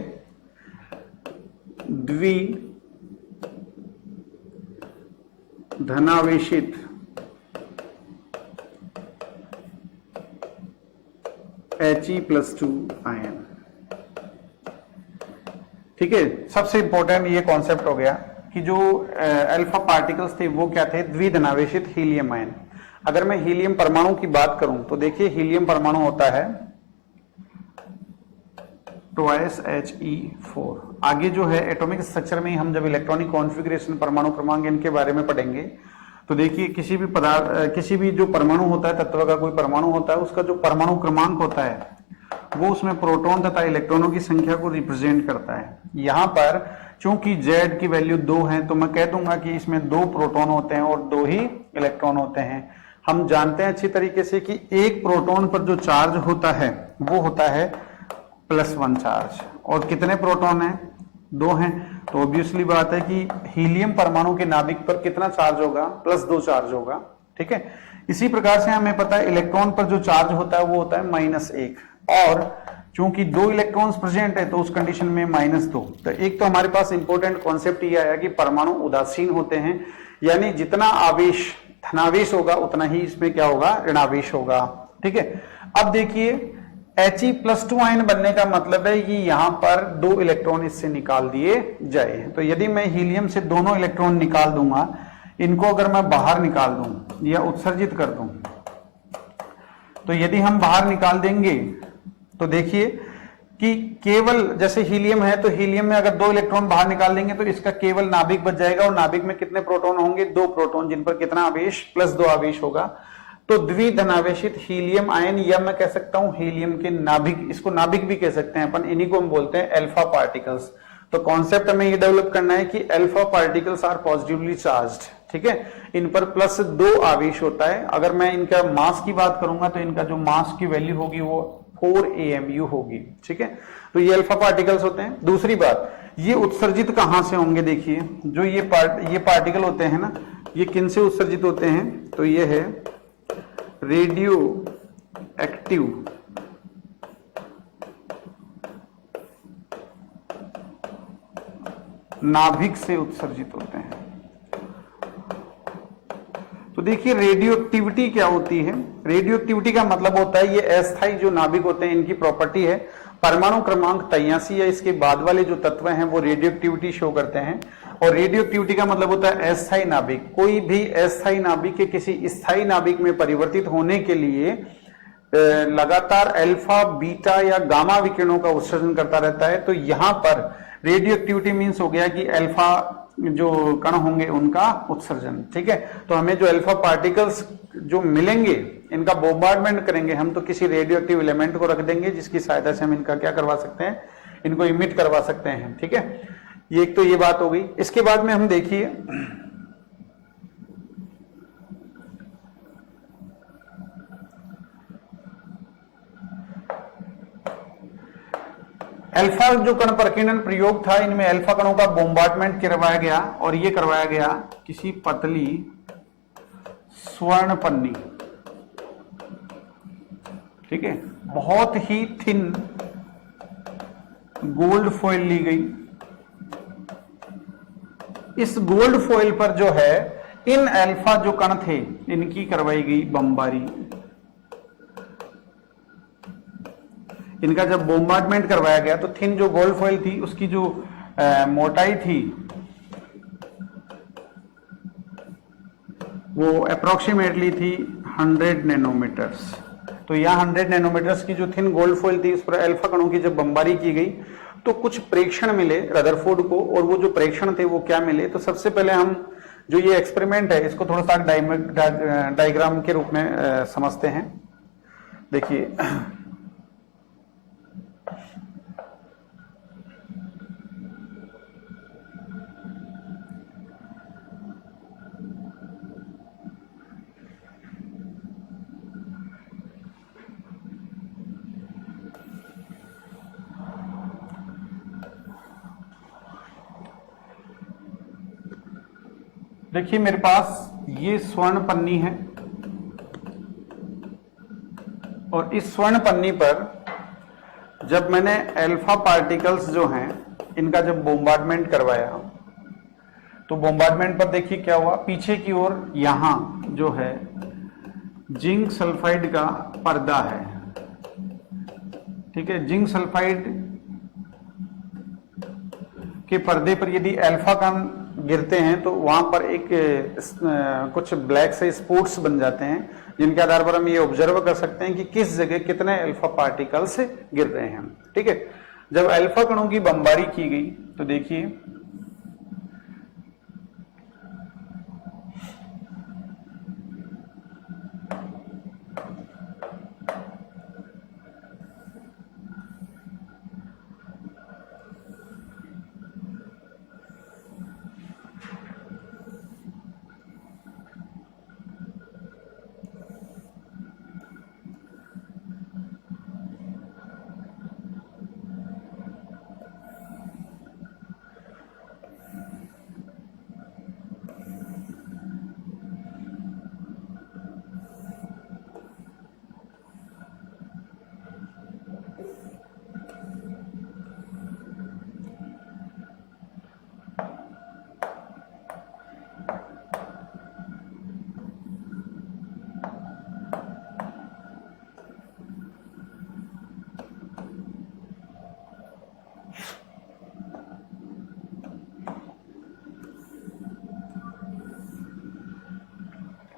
द्वि धनावेशित He+2 आयन। ठीक है, सबसे इंपॉर्टेंट ये कॉन्सेप्ट हो गया कि जो अल्फा पार्टिकल्स थे वो क्या थे, द्विधनावेशित हीलियम आयन। अगर मैं हीलियम परमाणु की बात करूं तो देखिए हीलियम परमाणु होता है ट्वाइस He4। आगे जो है एटॉमिक स्ट्रक्चर में हम जब इलेक्ट्रॉनिक कॉन्फ़िगरेशन, परमाणु क्रमांक, इनके बारे में पढ़ेंगे तो देखिए किसी भी पदार्थ, किसी भी जो परमाणु होता है, तत्व का कोई परमाणु होता है, उसका जो परमाणु क्रमांक होता है वो उसमें प्रोटॉन तथा इलेक्ट्रॉनों की संख्या को रिप्रेजेंट करता है। यहाँ पर चूंकि Z की वैल्यू 2 है तो मैं कह दूंगा कि इसमें 2 प्रोटॉन होते हैं और 2 ही इलेक्ट्रॉन होते हैं। हम जानते हैं अच्छी तरीके से कि एक प्रोटॉन पर जो चार्ज होता है वो होता है +1 चार्ज, और कितने प्रोटॉन हैं? 2 हैं। तो ऑब्वियसली बात है कि हीलियम परमाणु के नाभिक पर कितना चार्ज होगा? +2 चार्ज होगा। ठीक है, इसी प्रकार से हमें पता है इलेक्ट्रॉन पर जो चार्ज होता है वो होता है -1, और चूंकि 2 इलेक्ट्रॉन्स प्रेजेंट है तो उस कंडीशन में -2। तो एक तो हमारे पास इंपॉर्टेंट कॉन्सेप्ट ये आया कि परमाणु उदासीन होते हैं, यानी जितना आवेश धनावेश होगा उतना ही इसमें क्या होगा? ऋणावेश होगा। ठीक है, अब देखिए He+2 आयन बनने का मतलब है कि यहां पर 2 इलेक्ट्रॉन इससे निकाल दिए जाए। तो यदि मैं हीलियम से दोनों इलेक्ट्रॉन निकाल दूंगा, इनको अगर मैं बाहर निकाल दूं या उत्सर्जित कर दूं, तो यदि हम बाहर निकाल देंगे तो देखिए कि केवल जैसे हीलियम है तो हीलियम में अगर 2 इलेक्ट्रॉन बाहर निकाल देंगे तो इसका केवल नाभिक बच जाएगा, और नाभिक में कितने प्रोटॉन होंगे? 2 प्रोटॉन, जिन पर कितना आवेश? +2 आवेश होगा। तो द्विधनावेशित हीलियम आयन, या मैं कह सकता हूं हीलियम के नाभिक, इसको नाभिक भी कह सकते हैं अपन, इन्हीं को हम बोलते हैं अल्फा पार्टिकल्स। तो कॉन्सेप्ट हमें ये डेवलप करना है कि alpha particles are positively charged. ठीक है, इन पर +2 आवेश होता है। अगर मैं इनका मास की बात करूंगा तो इनका जो मास की वैल्यू होगी वो 4 AMU होगी। ठीक है, तो ये अल्फा पार्टिकल्स होते हैं। दूसरी बात, ये उत्सर्जित कहां से होंगे? देखिए जो ये पार्टिकल होते हैं ना, ये किन से उत्सर्जित होते हैं? तो ये है रेडियो एक्टिव नाभिक से उत्सर्जित होते हैं। तो देखिए रेडियो एक्टिविटी क्या होती है? रेडियो एक्टिविटी का मतलब होता है ये अस्थायी जो नाभिक होते हैं इनकी प्रॉपर्टी है। परमाणु क्रमांक 83 या इसके बाद वाले जो तत्व हैं वो रेडियो एक्टिविटी शो करते हैं, और रेडियो एक्टिविटी का मतलब होता है अस्थायी नाभिक। कोई भी अस्थायी नाभिक के किसी स्थायी नाभिक में परिवर्तित होने के लिए लगातार अल्फा, बीटा या गामा विकिरणों का उत्सर्जन करता रहता है। तो यहां पर रेडियो एक्टिविटी मीन्स हो गया कि अल्फा जो कण होंगे उनका उत्सर्जन। ठीक है, तो हमें जो अल्फा पार्टिकल्स जो मिलेंगे इनका बोmbardment करेंगे हम, तो किसी रेडियो एक्टिव एलिमेंट को रख देंगे जिसकी सहायता से हम इनका क्या करवा सकते हैं? इनको इमिट करवा सकते हैं। ठीक है, ये एक तो ये बात हो गई। इसके बाद में हम देखिए अल्फा जो कण प्रकीर्णन प्रयोग था, इनमें अल्फा कणों का बोmbardment करवाया गया, और ये करवाया गया किसी पतली स्वर्ण पन्नी। ठीक है, बहुत ही थिन गोल्ड फॉइल ली गई। इस गोल्ड फॉइल पर जो है इन अल्फा जो कण थे इनकी करवाई गई बमबारी। इनका जब बोmbardment करवाया गया तो थिन जो गोल्ड फॉइल थी उसकी जो मोटाई थी वो अप्रोक्सीमेटली थी 100 नैनोमीटर्स। तो यहाँ 100 नैनोमीटर्स की जो थिन गोल्ड फॉइल थी, इस पर अल्फा कणों की जब बमबारी की गई तो कुछ प्रेक्षण मिले रदरफोर्ड को, और वो जो प्रेक्षण थे वो क्या मिले? तो सबसे पहले हम जो ये एक्सपेरिमेंट है इसको थोड़ा सा डायग्राम के रूप में समझते हैं। देखिए देखिए मेरे पास ये स्वर्ण पन्नी है, और इस स्वर्ण पन्नी पर जब मैंने अल्फा पार्टिकल्स जो हैं इनका जब बोmbardment करवाया तो बोmbardment पर देखिए क्या हुआ? पीछे की ओर यहां जो है जिंक सल्फाइड का पर्दा है। ठीक है, जिंक सल्फाइड के पर्दे पर यदि अल्फा कण गिरते हैं तो वहां पर एक कुछ ब्लैक से स्पॉट्स बन जाते हैं, जिनके आधार पर हम ये ऑब्जर्व कर सकते हैं कि किस जगह कितने अल्फा पार्टिकल्स गिर रहे हैं। ठीक है, जब अल्फा कणों की बमबारी की गई तो देखिए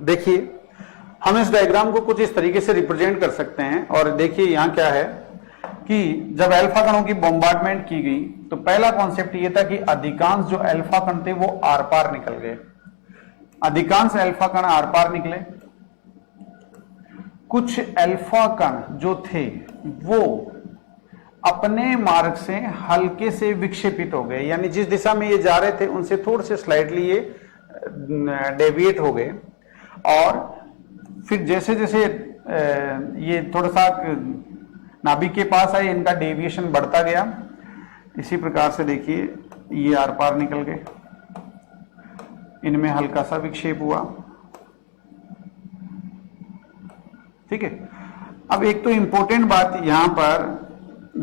देखिए हम इस डायग्राम को कुछ इस तरीके से रिप्रेजेंट कर सकते हैं। और देखिए यहां क्या है कि जब अल्फा कणों की बॉम्बार्डमेंट की गई तो पहला कॉन्सेप्ट ये था कि अधिकांश जो अल्फा कण थे वो आर पार निकल गए, अधिकांश अल्फा कण आर पार निकले। कुछ अल्फा कण जो थे वो अपने मार्ग से हल्के से विक्षेपित हो गए, यानी जिस दिशा में ये जा रहे थे उनसे थोड़े से स्लाइटली ये डेविएट हो गए। और फिर जैसे जैसे ये थोड़ा सा नाभिक के पास आए इनका डेविएशन बढ़ता गया। इसी प्रकार से देखिए ये आर पार निकल गए, इनमें हल्का सा विक्षेप हुआ। ठीक है, अब एक तो इंपॉर्टेंट बात यहां पर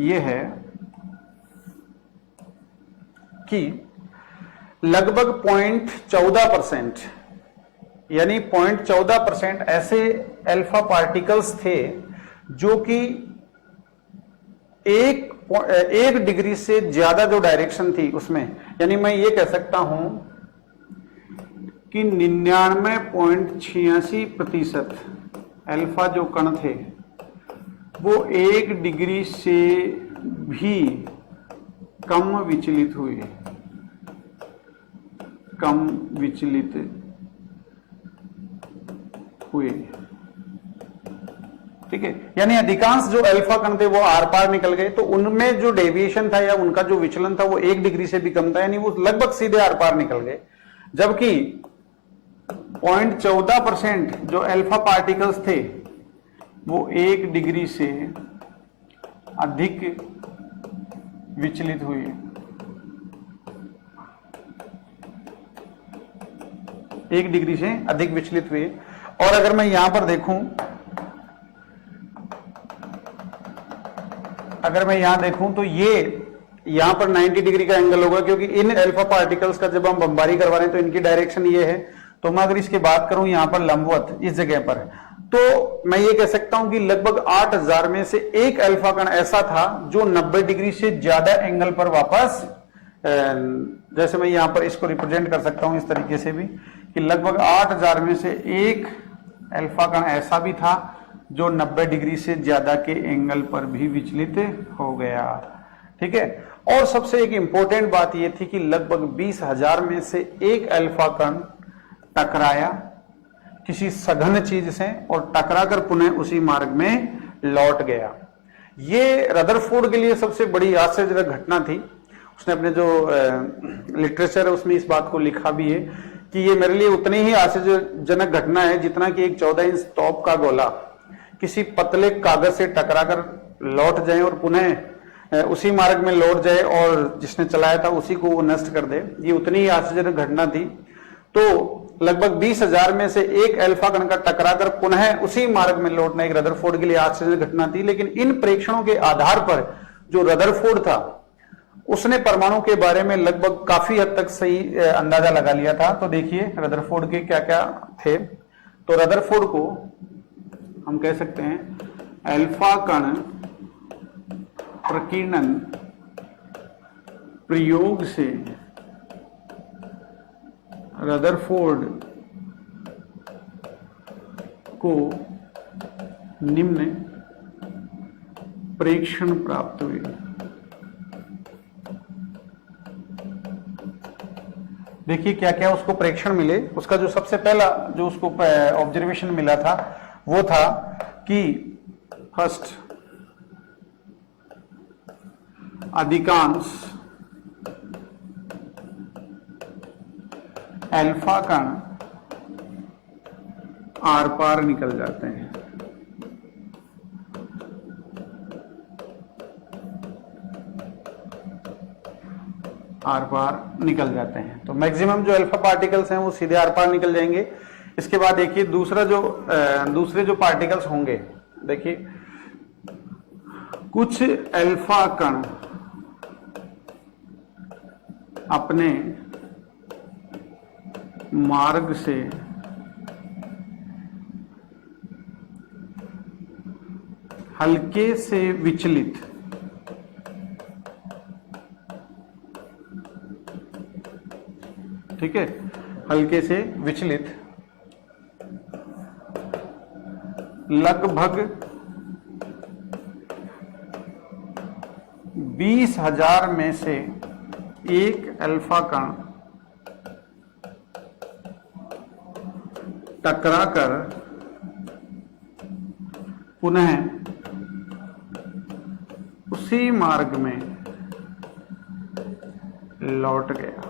यह है कि लगभग 0.14% यानी 0.14% ऐसे अल्फा पार्टिकल्स थे जो कि एक डिग्री से ज्यादा जो डायरेक्शन थी उसमें, यानी मैं ये कह सकता हूं कि 99.86% अल्फा जो कण थे वो 1 डिग्री से भी कम विचलित हुए, कम विचलित हुए। ठीक है, यानी अधिकांश जो अल्फा कण थे वो आर पार निकल गए, तो उनमें जो डेविएशन था या उनका जो विचलन था वो 1 डिग्री से भी कम था, यानी वो लगभग सीधे आर पार निकल गए। जबकि 0.14% जो अल्फा पार्टिकल्स थे वो 1 डिग्री से अधिक विचलित हुए, 1 डिग्री से अधिक विचलित हुए। और अगर मैं यहां पर देखूं, अगर मैं यहां देखूं तो ये यहां पर 90 डिग्री का एंगल होगा, क्योंकि इन अल्फा पार्टिकल्स का जब हम बमबारी करवा रहे हैं तो इनकी डायरेक्शन ये है। तो मैं अगर इसकी बात करूं यहां पर लंबवत इस जगह पर, तो मैं ये कह सकता हूं कि लगभग 8000 में से एक अल्फा कण ऐसा था जो 90 डिग्री से ज्यादा एंगल पर वापस, जैसे मैं यहां पर इसको रिप्रेजेंट कर सकता हूं इस तरीके से भी कि लगभग 8000 में से एक अल्फा कण ऐसा भी था जो 90 डिग्री से ज्यादा के एंगल पर भी विचलित हो गया। ठीक है, और सबसे एक इंपॉर्टेंट बात यह थी कि लगभग 20,000 में से एक अल्फा कण टकराया किसी सघन चीज से और टकराकर पुनः उसी मार्ग में लौट गया। ये रदरफोर्ड के लिए सबसे बड़ी आश्चर्यजनक घटना थी। उसने अपने जो लिटरेचर है उसमें इस बात को लिखा भी है कि ये मेरे लिए उतनी ही आश्चर्यजनक घटना है जितना कि एक 14 इंच तोप का गोला किसी पतले कागज से टकराकर लौट जाए और पुनः उसी मार्ग में लौट जाए और जिसने चलाया था उसी को वो नष्ट कर दे। ये उतनी ही आश्चर्यजनक घटना थी। तो लगभग 20,000 में से एक अल्फा कण का टकराकर पुनः उसी मार्ग में लौटना एक रदरफोर्ड के लिए आश्चर्यजनक घटना थी। लेकिन इन प्रेक्षणों के आधार पर जो रदरफोर्ड था उसने परमाणु के बारे में लगभग काफी हद तक सही अंदाजा लगा लिया था। तो देखिए रदरफोर्ड के क्या क्या थे। तो रदरफोर्ड को हम कह सकते हैं अल्फा कण प्रकीर्णन प्रयोग से रदरफोर्ड को निम्न प्रेक्षण प्राप्त हुए। देखिए क्या क्या उसको प्रेक्षण मिले। उसका जो सबसे पहला जो उसको ऑब्जर्वेशन मिला था वो था कि फर्स्ट, अधिकांश अल्फा कण आर पार निकल जाते हैं। आर पार निकल जाते हैं, तो मैक्सिमम जो अल्फा पार्टिकल्स हैं वो सीधे आर पार निकल जाएंगे। इसके बाद देखिए दूसरे जो पार्टिकल्स होंगे, देखिए कुछ अल्फा कण अपने मार्ग से हल्के से विचलित ठीक है, हल्के से विचलित लगभग 20,000 में से एक अल्फा कण टकराकर पुनः उसी मार्ग में लौट गया।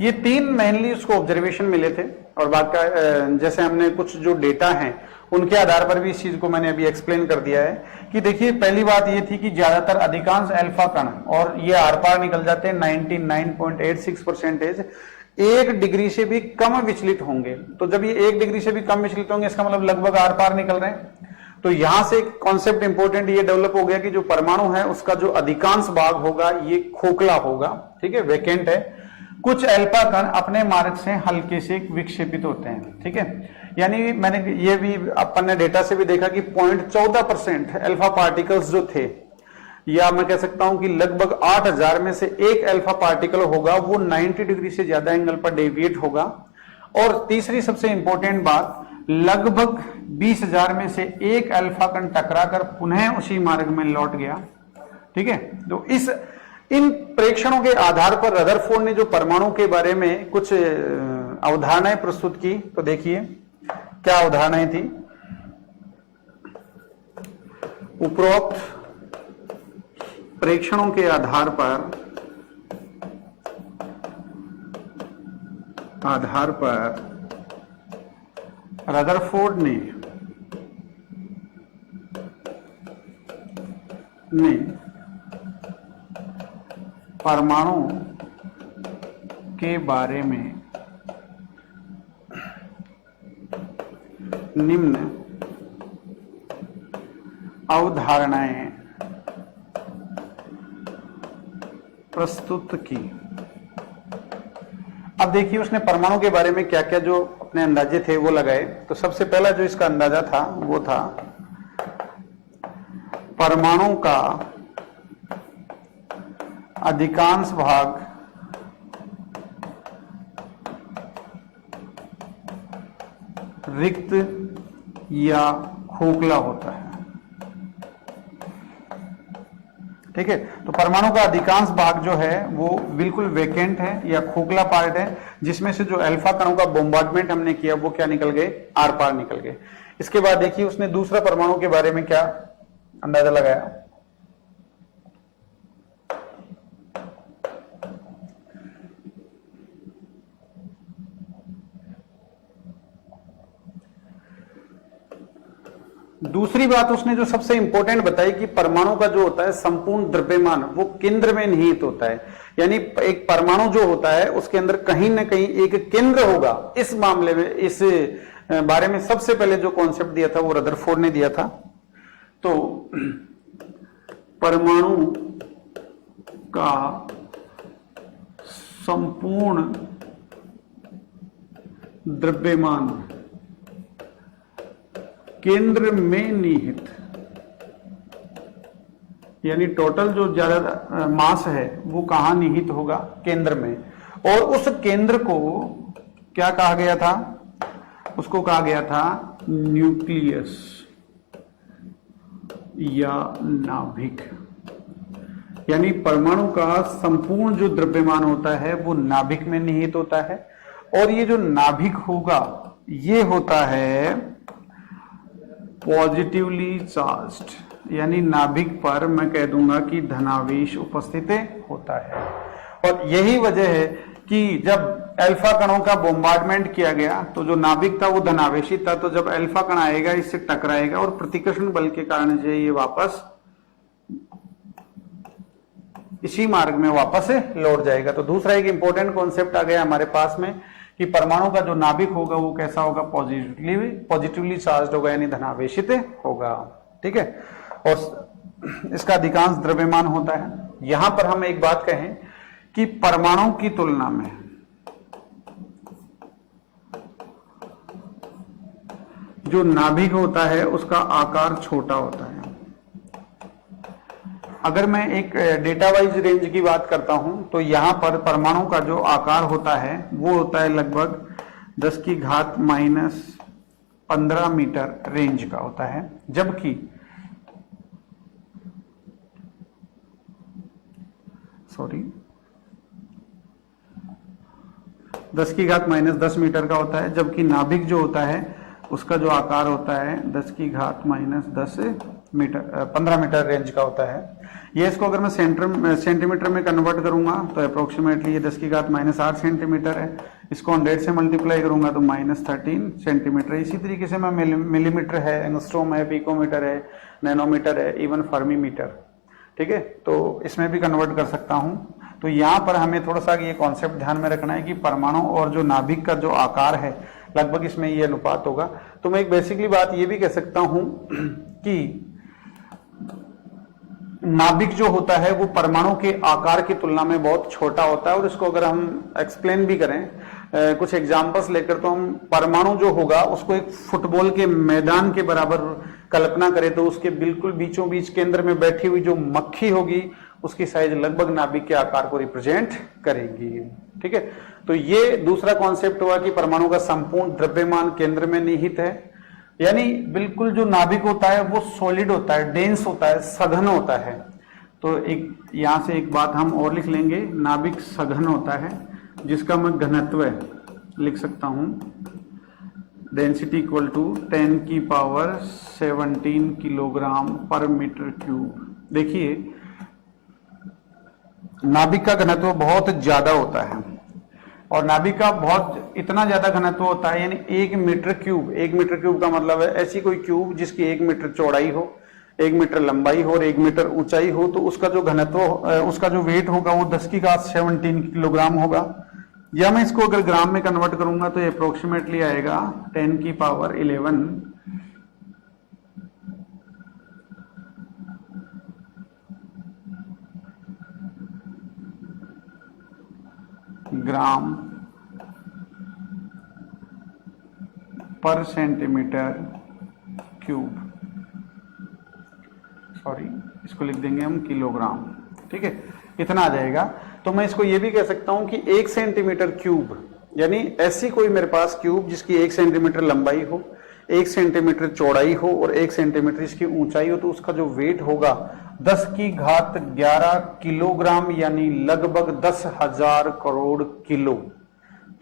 ये तीन मेनली उसको ऑब्जर्वेशन मिले थे, और बाकी जैसे हमने कुछ जो डेटा हैं उनके आधार पर भी इस चीज को मैंने अभी एक्सप्लेन कर दिया है कि देखिए पहली बात ये थी कि ज्यादातर अधिकांश अल्फा कण, और ये आर पार निकल जाते हैं 99.86%, 1 डिग्री से भी कम विचलित होंगे। तो जब ये 1 डिग्री से भी कम विचलित होंगे इसका मतलब लगभग आर पार निकल रहे हैं। तो यहां से कॉन्सेप्ट इंपॉर्टेंट ये डेवलप हो गया कि जो परमाणु है उसका जो अधिकांश भाग होगा ये खोखला होगा, ठीक है, वैकेंट है। कुछ अल्फा कण अपने मार्ग से हल्के से विक्षेपित होते हैं, ठीक है। यानी मैंने ये भी अपन ने डेटा से भी देखा कि 0.14% अल्फा पार्टिकल्स जो थे, या मैं कह सकता हूं कि लगभग 8,000 में से एक अल्फा पार्टिकल होगा वो 90 डिग्री से ज्यादा एंगल पर डेविएट होगा। और तीसरी सबसे इंपॉर्टेंट बात, लगभग 20,000 में से एक अल्फा कण टकराकर पुनः उसी मार्ग में लौट गया, ठीक है। तो इन प्रेक्षणों के आधार पर रदरफोर्ड ने जो परमाणु के बारे में कुछ अवधारणाएं प्रस्तुत की, तो देखिए क्या अवधारणाएं थी। उपरोक्त प्रेक्षणों के आधार पर रदरफोर्ड ने परमाणु के बारे में निम्न अवधारणाएं प्रस्तुत की। अब देखिए उसने परमाणु के बारे में क्या क्या जो अपने अंदाजे थे वो लगाए। तो सबसे पहला जो इसका अंदाजा था वो था परमाणु का अधिकांश भाग रिक्त या खोखला होता है, ठीक है। तो परमाणु का अधिकांश भाग जो है वो बिल्कुल वैकेंट है या खोखला पार्ट है, जिसमें से जो अल्फा कणों का बोmbardment हमने किया वो क्या निकल गए, आर पार निकल गए। इसके बाद देखिए उसने दूसरा परमाणु के बारे में क्या अंदाजा लगाया। दूसरी बात उसने जो सबसे इंपॉर्टेंट बताई कि परमाणु का जो होता है संपूर्ण द्रव्यमान वो केंद्र में निहित होता है। यानी एक परमाणु जो होता है उसके अंदर कहीं ना कहीं एक केंद्र होगा। इस मामले में इस बारे में सबसे पहले जो कॉन्सेप्ट दिया था वो रदरफोर्ड ने दिया था। तो परमाणु का संपूर्ण द्रव्यमान केंद्र में निहित, यानी टोटल जो ज्यादा मास है वो कहां निहित होगा, केंद्र में। और उस केंद्र को क्या कहा गया था, उसको कहा गया था न्यूक्लियस या नाभिक। यानी परमाणु का संपूर्ण जो द्रव्यमान होता है वो नाभिक में निहित होता है, और ये जो नाभिक होगा ये होता है पॉजिटिवली चार्ज्ड, यानी नाभिक पर मैं कह दूंगा कि धनावेश उपस्थित होता है। और यही वजह है कि जब अल्फा कणों का बोmbardment किया गया तो जो नाभिक था वो धनावेशित था, तो जब अल्फा कण आएगा इससे टकराएगा और प्रतिकर्षण बल के कारण जो ये वापस इसी मार्ग में वापस लौट जाएगा। तो दूसरा एक इंपॉर्टेंट कॉन्सेप्ट आ गया हमारे पास में कि परमाणु का जो नाभिक होगा वो कैसा होगा, पॉजिटिवली चार्ज होगा, यानी धनावेशित होगा। ठीक है, और इसका अधिकांश द्रव्यमान होता है। यहां पर हम एक बात कहें कि परमाणु की तुलना में जो नाभिक होता है उसका आकार छोटा होता है। अगर मैं एक डेटा वाइज रेंज की बात करता हूं तो यहां पर परमाणु का जो आकार होता है वो होता है लगभग 10⁻⁻15 मीटर रेंज का होता है, जबकि सॉरी 10⁻10 मीटर का होता है, जबकि नाभिक जो होता है उसका जो आकार होता है 10⁻10 मीटर 15 मीटर रेंज का होता है। ये इसको अगर मैं सेंटीमीटर में कन्वर्ट करूंगा तो अप्रोक्सीमेटली ये 10⁻8 सेंटीमीटर है। इसको 100 से मल्टीप्लाई करूंगा तो -13 सेंटीमीटर। इसी तरीके से मैं मिलीमीटर है, एंगस्ट्रॉम है, पिकोमीटर है, नैनोमीटर है, इवन फर्मीमीटर, ठीक है, तो इसमें भी कन्वर्ट कर सकता हूं। तो यहाँ पर हमें थोड़ा सा ये कॉन्सेप्ट ध्यान में रखना है कि परमाणु और जो नाभिक का जो आकार है लगभग इसमें ये अनुपात होगा। तो मैं एक बेसिकली बात ये भी कह सकता हूं कि नाभिक जो होता है वो परमाणु के आकार की तुलना में बहुत छोटा होता है, और इसको अगर हम एक्सप्लेन भी करें कुछ एग्जांपल्स लेकर, तो हम परमाणु जो होगा उसको एक फुटबॉल के मैदान के बराबर कल्पना करें तो उसके बिल्कुल बीचों बीच केंद्र में बैठी हुई जो मक्खी होगी उसकी साइज लगभग नाभिक के आकार को रिप्रेजेंट करेगी। ठीक है, तो ये दूसरा कॉन्सेप्ट हुआ कि परमाणु का संपूर्ण द्रव्यमान केंद्र में निहित है, यानी बिल्कुल जो नाभिक होता है वो सॉलिड होता है, डेंस होता है, सघन होता है। तो एक यहां से एक बात हम और लिख लेंगे, नाभिक सघन होता है, जिसका मैं घनत्व लिख सकता हूं डेंसिटी इक्वल टू 10⁻17 किलोग्राम पर मीटर क्यूब। देखिए नाभिक का घनत्व बहुत ज्यादा होता है, और नाभिक का बहुत इतना ज्यादा घनत्व होता है, यानी 1 मीटर क्यूब का मतलब है ऐसी कोई क्यूब जिसकी 1 मीटर चौड़ाई हो, 1 मीटर लंबाई हो और 1 मीटर ऊंचाई हो, तो उसका जो घनत्व उसका जो वेट होगा वो 10⁻17 किलोग्राम होगा। या मैं इसको अगर ग्राम में कन्वर्ट करूंगा तो ये अप्रोक्सीमेटली आएगा 10⁻11 ग्राम पर सेंटीमीटर क्यूब। सॉरी, इसको लिख देंगे हम किलोग्राम। ठीक है, इतना आ जाएगा। तो मैं इसको ये भी कह सकता हूं कि 1 सेंटीमीटर क्यूब, यानी ऐसी कोई मेरे पास क्यूब जिसकी 1 सेंटीमीटर लंबाई हो, 1 सेंटीमीटर चौड़ाई हो और 1 सेंटीमीटर इसकी ऊंचाई हो, तो उसका जो वेट होगा 10⁻11 किलोग्राम, यानी लगभग 10,000 करोड़ किलो।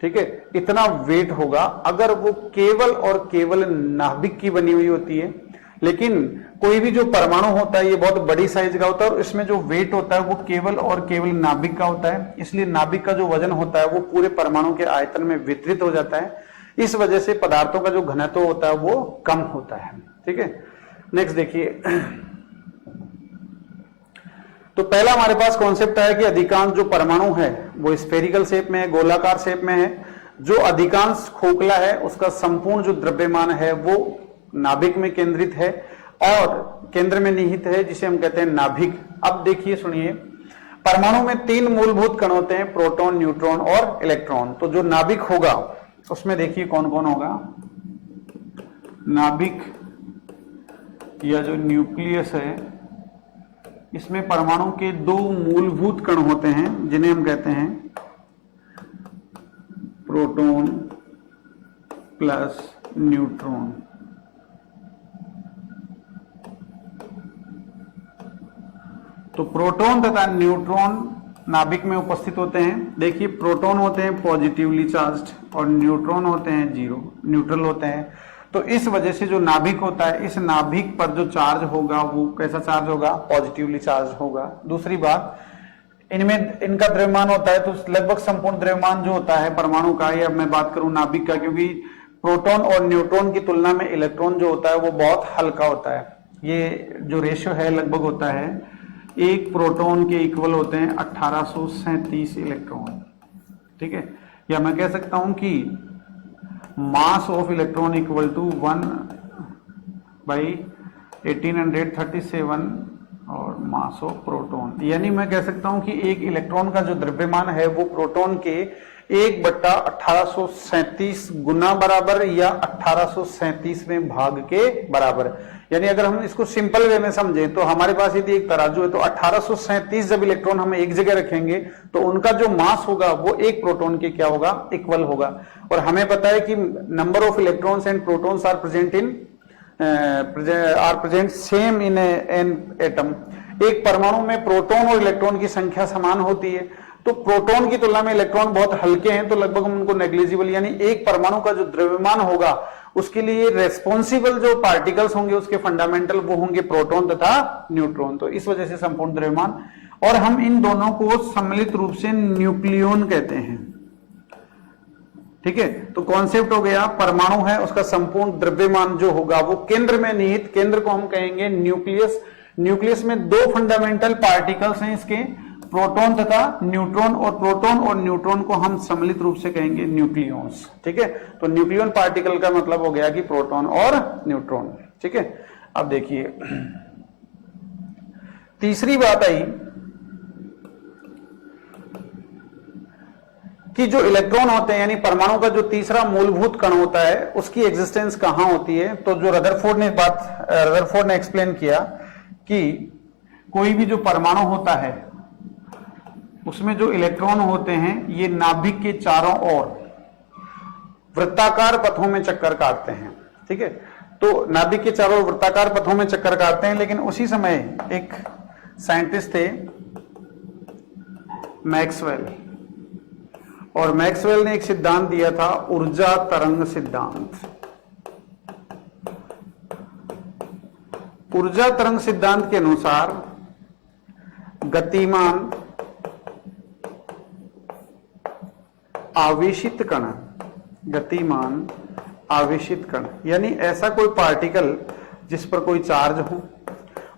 ठीक है, इतना वेट होगा अगर वो केवल और केवल नाभिक की बनी हुई होती है। लेकिन कोई भी जो परमाणु होता है ये बहुत बड़ी साइज का होता है, और इसमें जो वेट होता है वो केवल और केवल नाभिक का होता है, इसलिए नाभिक का जो वजन होता है वो पूरे परमाणु के आयतन में वितरित हो जाता है। इस वजह से पदार्थों का जो घनत्व होता है वो कम होता है। ठीक है, नेक्स्ट देखिए। तो पहला हमारे पास कॉन्सेप्ट है कि अधिकांश जो परमाणु है वो स्फेरिकल शेप में है, गोलाकार शेप में है। जो अधिकांश खोखला है उसका संपूर्ण जो द्रव्यमान है वो नाभिक में केंद्रित है और केंद्र में निहित है, जिसे हम कहते हैं नाभिक। अब देखिए सुनिए, परमाणु में 3 मूलभूत कण होते हैं, प्रोटॉन, न्यूट्रॉन और इलेक्ट्रॉन। तो जो नाभिक होगा उसमें देखिए कौन कौन होगा। नाभिक या जो न्यूक्लियस है इसमें परमाणु के 2 मूलभूत कण होते हैं जिन्हें हम कहते हैं प्रोटॉन प्लस न्यूट्रॉन। तो प्रोटॉन तथा न्यूट्रॉन नाभिक में उपस्थित होते हैं। देखिए प्रोटॉन होते हैं पॉजिटिवली चार्ज्ड और न्यूट्रॉन होते हैं जीरो न्यूट्रल होते हैं। तो इस वजह से जो नाभिक होता है, इस नाभिक पर जो चार्ज होगा वो कैसा चार्ज होगा, पॉजिटिवली चार्ज होगा। दूसरी बात, इनमें इनका द्रव्यमान होता है तो लगभग संपूर्ण द्रव्यमान जो होता है परमाणु का, या मैं बात करूं नाभिक का, क्योंकि प्रोटॉन और न्यूट्रॉन की तुलना में इलेक्ट्रॉन जो होता है वो बहुत हल्का होता है। ये जो रेशियो है लगभग होता है, एक प्रोटॉन के इक्वल होते हैं 1837 इलेक्ट्रॉन। ठीक है, या मैं कह सकता हूं कि mass of electron equal to 1/1837 और मास ऑफ प्रोटॉन। यानी मैं कह सकता हूं कि एक इलेक्ट्रॉन का जो द्रव्यमान है वो प्रोटॉन के 1/1837 गुना बराबर या 1837वें भाग के बराबर। यानी अगर हम इसको सिंपल वे में समझें तो हमारे पास यदि एक तराजू है तो 1837 जब इलेक्ट्रॉन हम एक जगह रखेंगे तो उनका जो मास होगा वो एक प्रोटॉन के क्या होगा, इक्वल होगा। और हमें पता है कि number of electrons and protons are present same in an atom. एक परमाणु में प्रोटॉन और इलेक्ट्रॉन की संख्या समान होती है। तो प्रोटॉन की तुलना में इलेक्ट्रॉन बहुत हल्के हैं तो लगभग हम उनको नेग्लिजिबल, यानी एक परमाणु का जो द्रव्यमान होगा उसके लिए रेस्पॉन्सिबल जो पार्टिकल्स होंगे उसके फंडामेंटल वो होंगे प्रोटॉन तथा न्यूट्रॉन। तो इस वजह से संपूर्ण द्रव्यमान, और हम इन दोनों को सम्मिलित रूप से न्यूक्लियॉन कहते हैं। ठीक है, तो कॉन्सेप्ट हो गया, परमाणु है उसका संपूर्ण द्रव्यमान जो होगा वो केंद्र में निहित, केंद्र को हम कहेंगे न्यूक्लियस। न्यूक्लियस में दो फंडामेंटल पार्टिकल्स हैं इसके, प्रोटॉन तथा न्यूट्रॉन, और प्रोटॉन और न्यूट्रॉन को हम सम्मिलित रूप से कहेंगे न्यूक्लियॉन्स। ठीक है, तो न्यूक्लियॉन पार्टिकल का मतलब हो गया कि प्रोटॉन और न्यूट्रॉन। ठीक है, अब देखिए तीसरी बात आई कि जो इलेक्ट्रॉन होते हैं यानी परमाणु का जो तीसरा मूलभूत कण होता है उसकी एग्जिस्टेंस कहां होती है। तो जो रदरफोर्ड ने एक्सप्लेन किया कि कोई भी जो परमाणु होता है उसमें जो इलेक्ट्रॉन होते हैं ये नाभिक के चारों ओर वृत्ताकार पथों में चक्कर काटते हैं। ठीक है, तो नाभिक के चारों वृत्ताकार पथों में चक्कर काटते हैं, लेकिन उसी समय एक साइंटिस्ट थे मैक्सवेल, और मैक्सवेल ने एक सिद्धांत दिया था ऊर्जा तरंग सिद्धांत। ऊर्जा तरंग सिद्धांत के अनुसार गतिमान आवेशित कण, गतिमान आवेशित कण यानी ऐसा कोई पार्टिकल जिस पर कोई चार्ज हो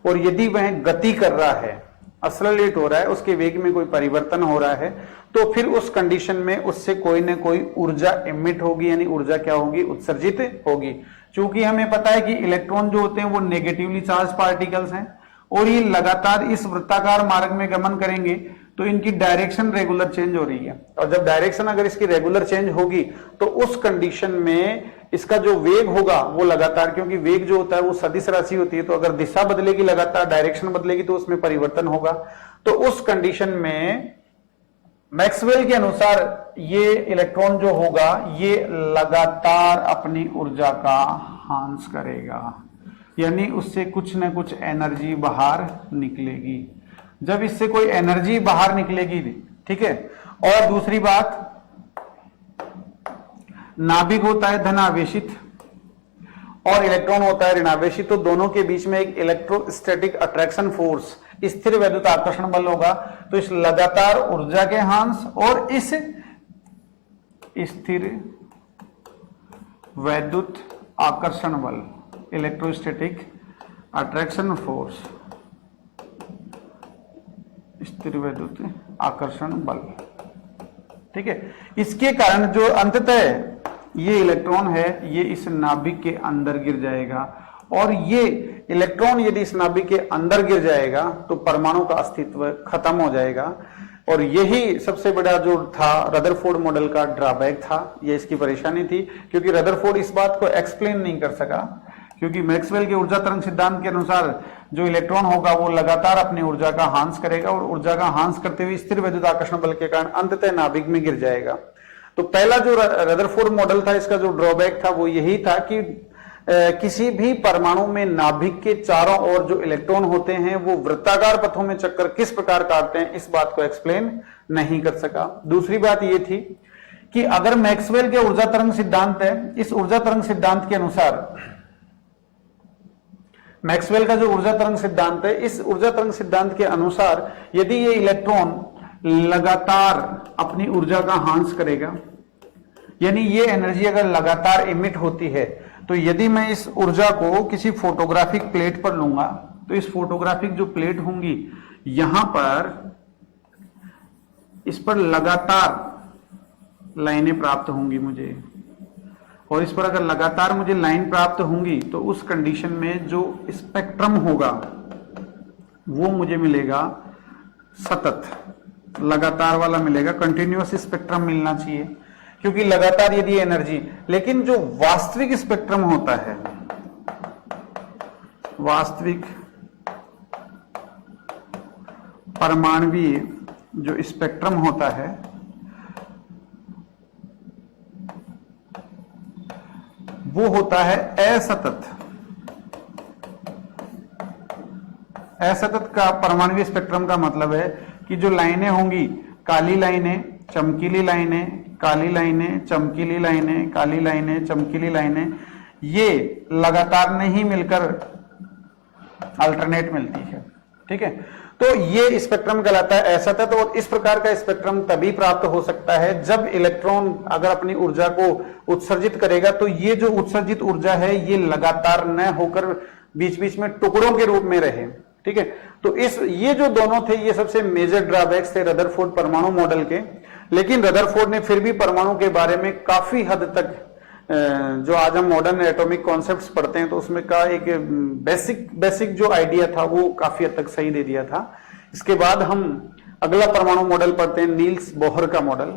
और यदि वह गति कर रहा है, एक्सेलरेट हो रहा है, उसके वेग में कोई परिवर्तन हो रहा है, तो फिर उस कंडीशन में उससे कोई ना कोई ऊर्जा एमिट होगी, यानी ऊर्जा क्या होगी, उत्सर्जित होगी। क्योंकि हमें पता है कि इलेक्ट्रॉन जो होते हैं वो नेगेटिवली चार्ज पार्टिकल्स हैं और ये लगातार इस वृत्ताकार मार्ग में गमन करेंगे तो इनकी डायरेक्शन रेगुलर चेंज हो रही है, और जब डायरेक्शन अगर इसकी रेगुलर चेंज होगी तो उस कंडीशन में इसका जो वेग होगा वो लगातार, क्योंकि वेग जो होता है वो सदिश राशि होती है, तो अगर दिशा बदलेगी, लगातार डायरेक्शन बदलेगी तो उसमें परिवर्तन होगा। तो उस कंडीशन में मैक्सवेल के अनुसार ये इलेक्ट्रॉन जो होगा ये लगातार अपनी ऊर्जा का हांस करेगा, यानी उससे कुछ ना कुछ एनर्जी बाहर निकलेगी। जब इससे कोई एनर्जी बाहर निकलेगी, ठीक है, और दूसरी बात नाभिक होता है धनावेशित और इलेक्ट्रॉन होता है ऋणावेशित, तो दोनों के बीच में एक इलेक्ट्रोस्टैटिक अट्रैक्शन फोर्स, स्थिर वैद्युत आकर्षण बल होगा। तो इस लगातार ऊर्जा के हांस और इस स्थिर वैद्युत आकर्षण बल, इलेक्ट्रोस्टैटिक अट्रैक्शन फोर्स, स्थिर वैद्युत आकर्षण बल, ठीक है, इसके कारण जो अंततः ये इलेक्ट्रॉन है ये इस नाभिक के अंदर गिर जाएगा, और ये इलेक्ट्रॉन यदि इस नाभिक के अंदर गिर जाएगा तो परमाणु का अस्तित्व खत्म हो जाएगा। और यही सबसे बड़ा जो था रदरफोर्ड मॉडल का ड्रॉबैक था, ये इसकी परेशानी थी, क्योंकि रदरफोर्ड इस बात को एक्सप्लेन नहीं कर सका, क्योंकि मैक्सवेल के ऊर्जा तरंग सिद्धांत के अनुसार जो इलेक्ट्रॉन होगा वो लगातार अपनी ऊर्जा का हांस करेगा और ऊर्जा का हांस करते हुए स्थिर वैद्युत आकर्षण बल के कारण अंततः नाभिक में गिर जाएगा। तो पहला जो रदरफोर्ड मॉडल था इसका जो ड्रॉबैक था वो यही था कि किसी भी परमाणु में नाभिक के चारों ओर जो इलेक्ट्रॉन होते हैं वो वृत्ताकार पथों में चक्कर किस प्रकार काटते हैं, इस बात को एक्सप्लेन नहीं कर सका। दूसरी बात ये थी कि अगर मैक्सवेल के ऊर्जा तरंग सिद्धांत है, इस ऊर्जा तरंग सिद्धांत के अनुसार, मैक्सवेल का जो ऊर्जा तरंग सिद्धांत है, इस ऊर्जा तरंग सिद्धांत के अनुसार यदि ये इलेक्ट्रॉन लगातार अपनी ऊर्जा का हांस करेगा, यानी ये एनर्जी अगर लगातार इमिट होती है, तो यदि मैं इस ऊर्जा को किसी फोटोग्राफिक प्लेट पर लूंगा तो इस फोटोग्राफिक जो प्लेट होंगी यहां पर, इस पर लगातार लाइनें प्राप्त होंगी मुझे, और इस पर अगर लगातार मुझे लाइन प्राप्त होंगी तो उस कंडीशन में जो स्पेक्ट्रम होगा वो मुझे मिलेगा सतत, लगातार वाला मिलेगा, कंटिन्यूअस स्पेक्ट्रम मिलना चाहिए, क्योंकि लगातार यदि एनर्जी, लेकिन जो वास्तविक स्पेक्ट्रम होता है, वास्तविक परमाणुवीय जो स्पेक्ट्रम होता है वो होता है असतत। असतत का परमाणुवीय स्पेक्ट्रम का मतलब है कि जो लाइनें होंगी, काली लाइनें, चमकीली लाइनें, काली लाइनें, चमकीली लाइनें, काली लाइनें, चमकीली लाइनें, ये लगातार नहीं मिलकर अल्टरनेट मिलती है। ठीक है, तो ये स्पेक्ट्रम कहलाता है असतत। और इस प्रकार का स्पेक्ट्रम तभी प्राप्त हो सकता है जब इलेक्ट्रॉन अगर अपनी ऊर्जा को उत्सर्जित करेगा, तो ये जो उत्सर्जित ऊर्जा है ये लगातार न होकर बीच बीच में टुकड़ों के रूप में रहे। ठीक है, तो ये जो दोनों थे ये सबसे मेजर ड्रॉबैक्स थे रदरफोर्ड परमाणु मॉडल के। लेकिन रदरफोर्ड ने फिर भी परमाणु के बारे में काफी हद तक, जो आज हम मॉडर्न एटॉमिक कॉन्सेप्ट्स पढ़ते हैं तो उसमें का एक बेसिक जो आइडिया था वो काफी हद तक सही दे दिया था। इसके बाद हम अगला परमाणु मॉडल पढ़ते हैं, नील्स बोहर का मॉडल।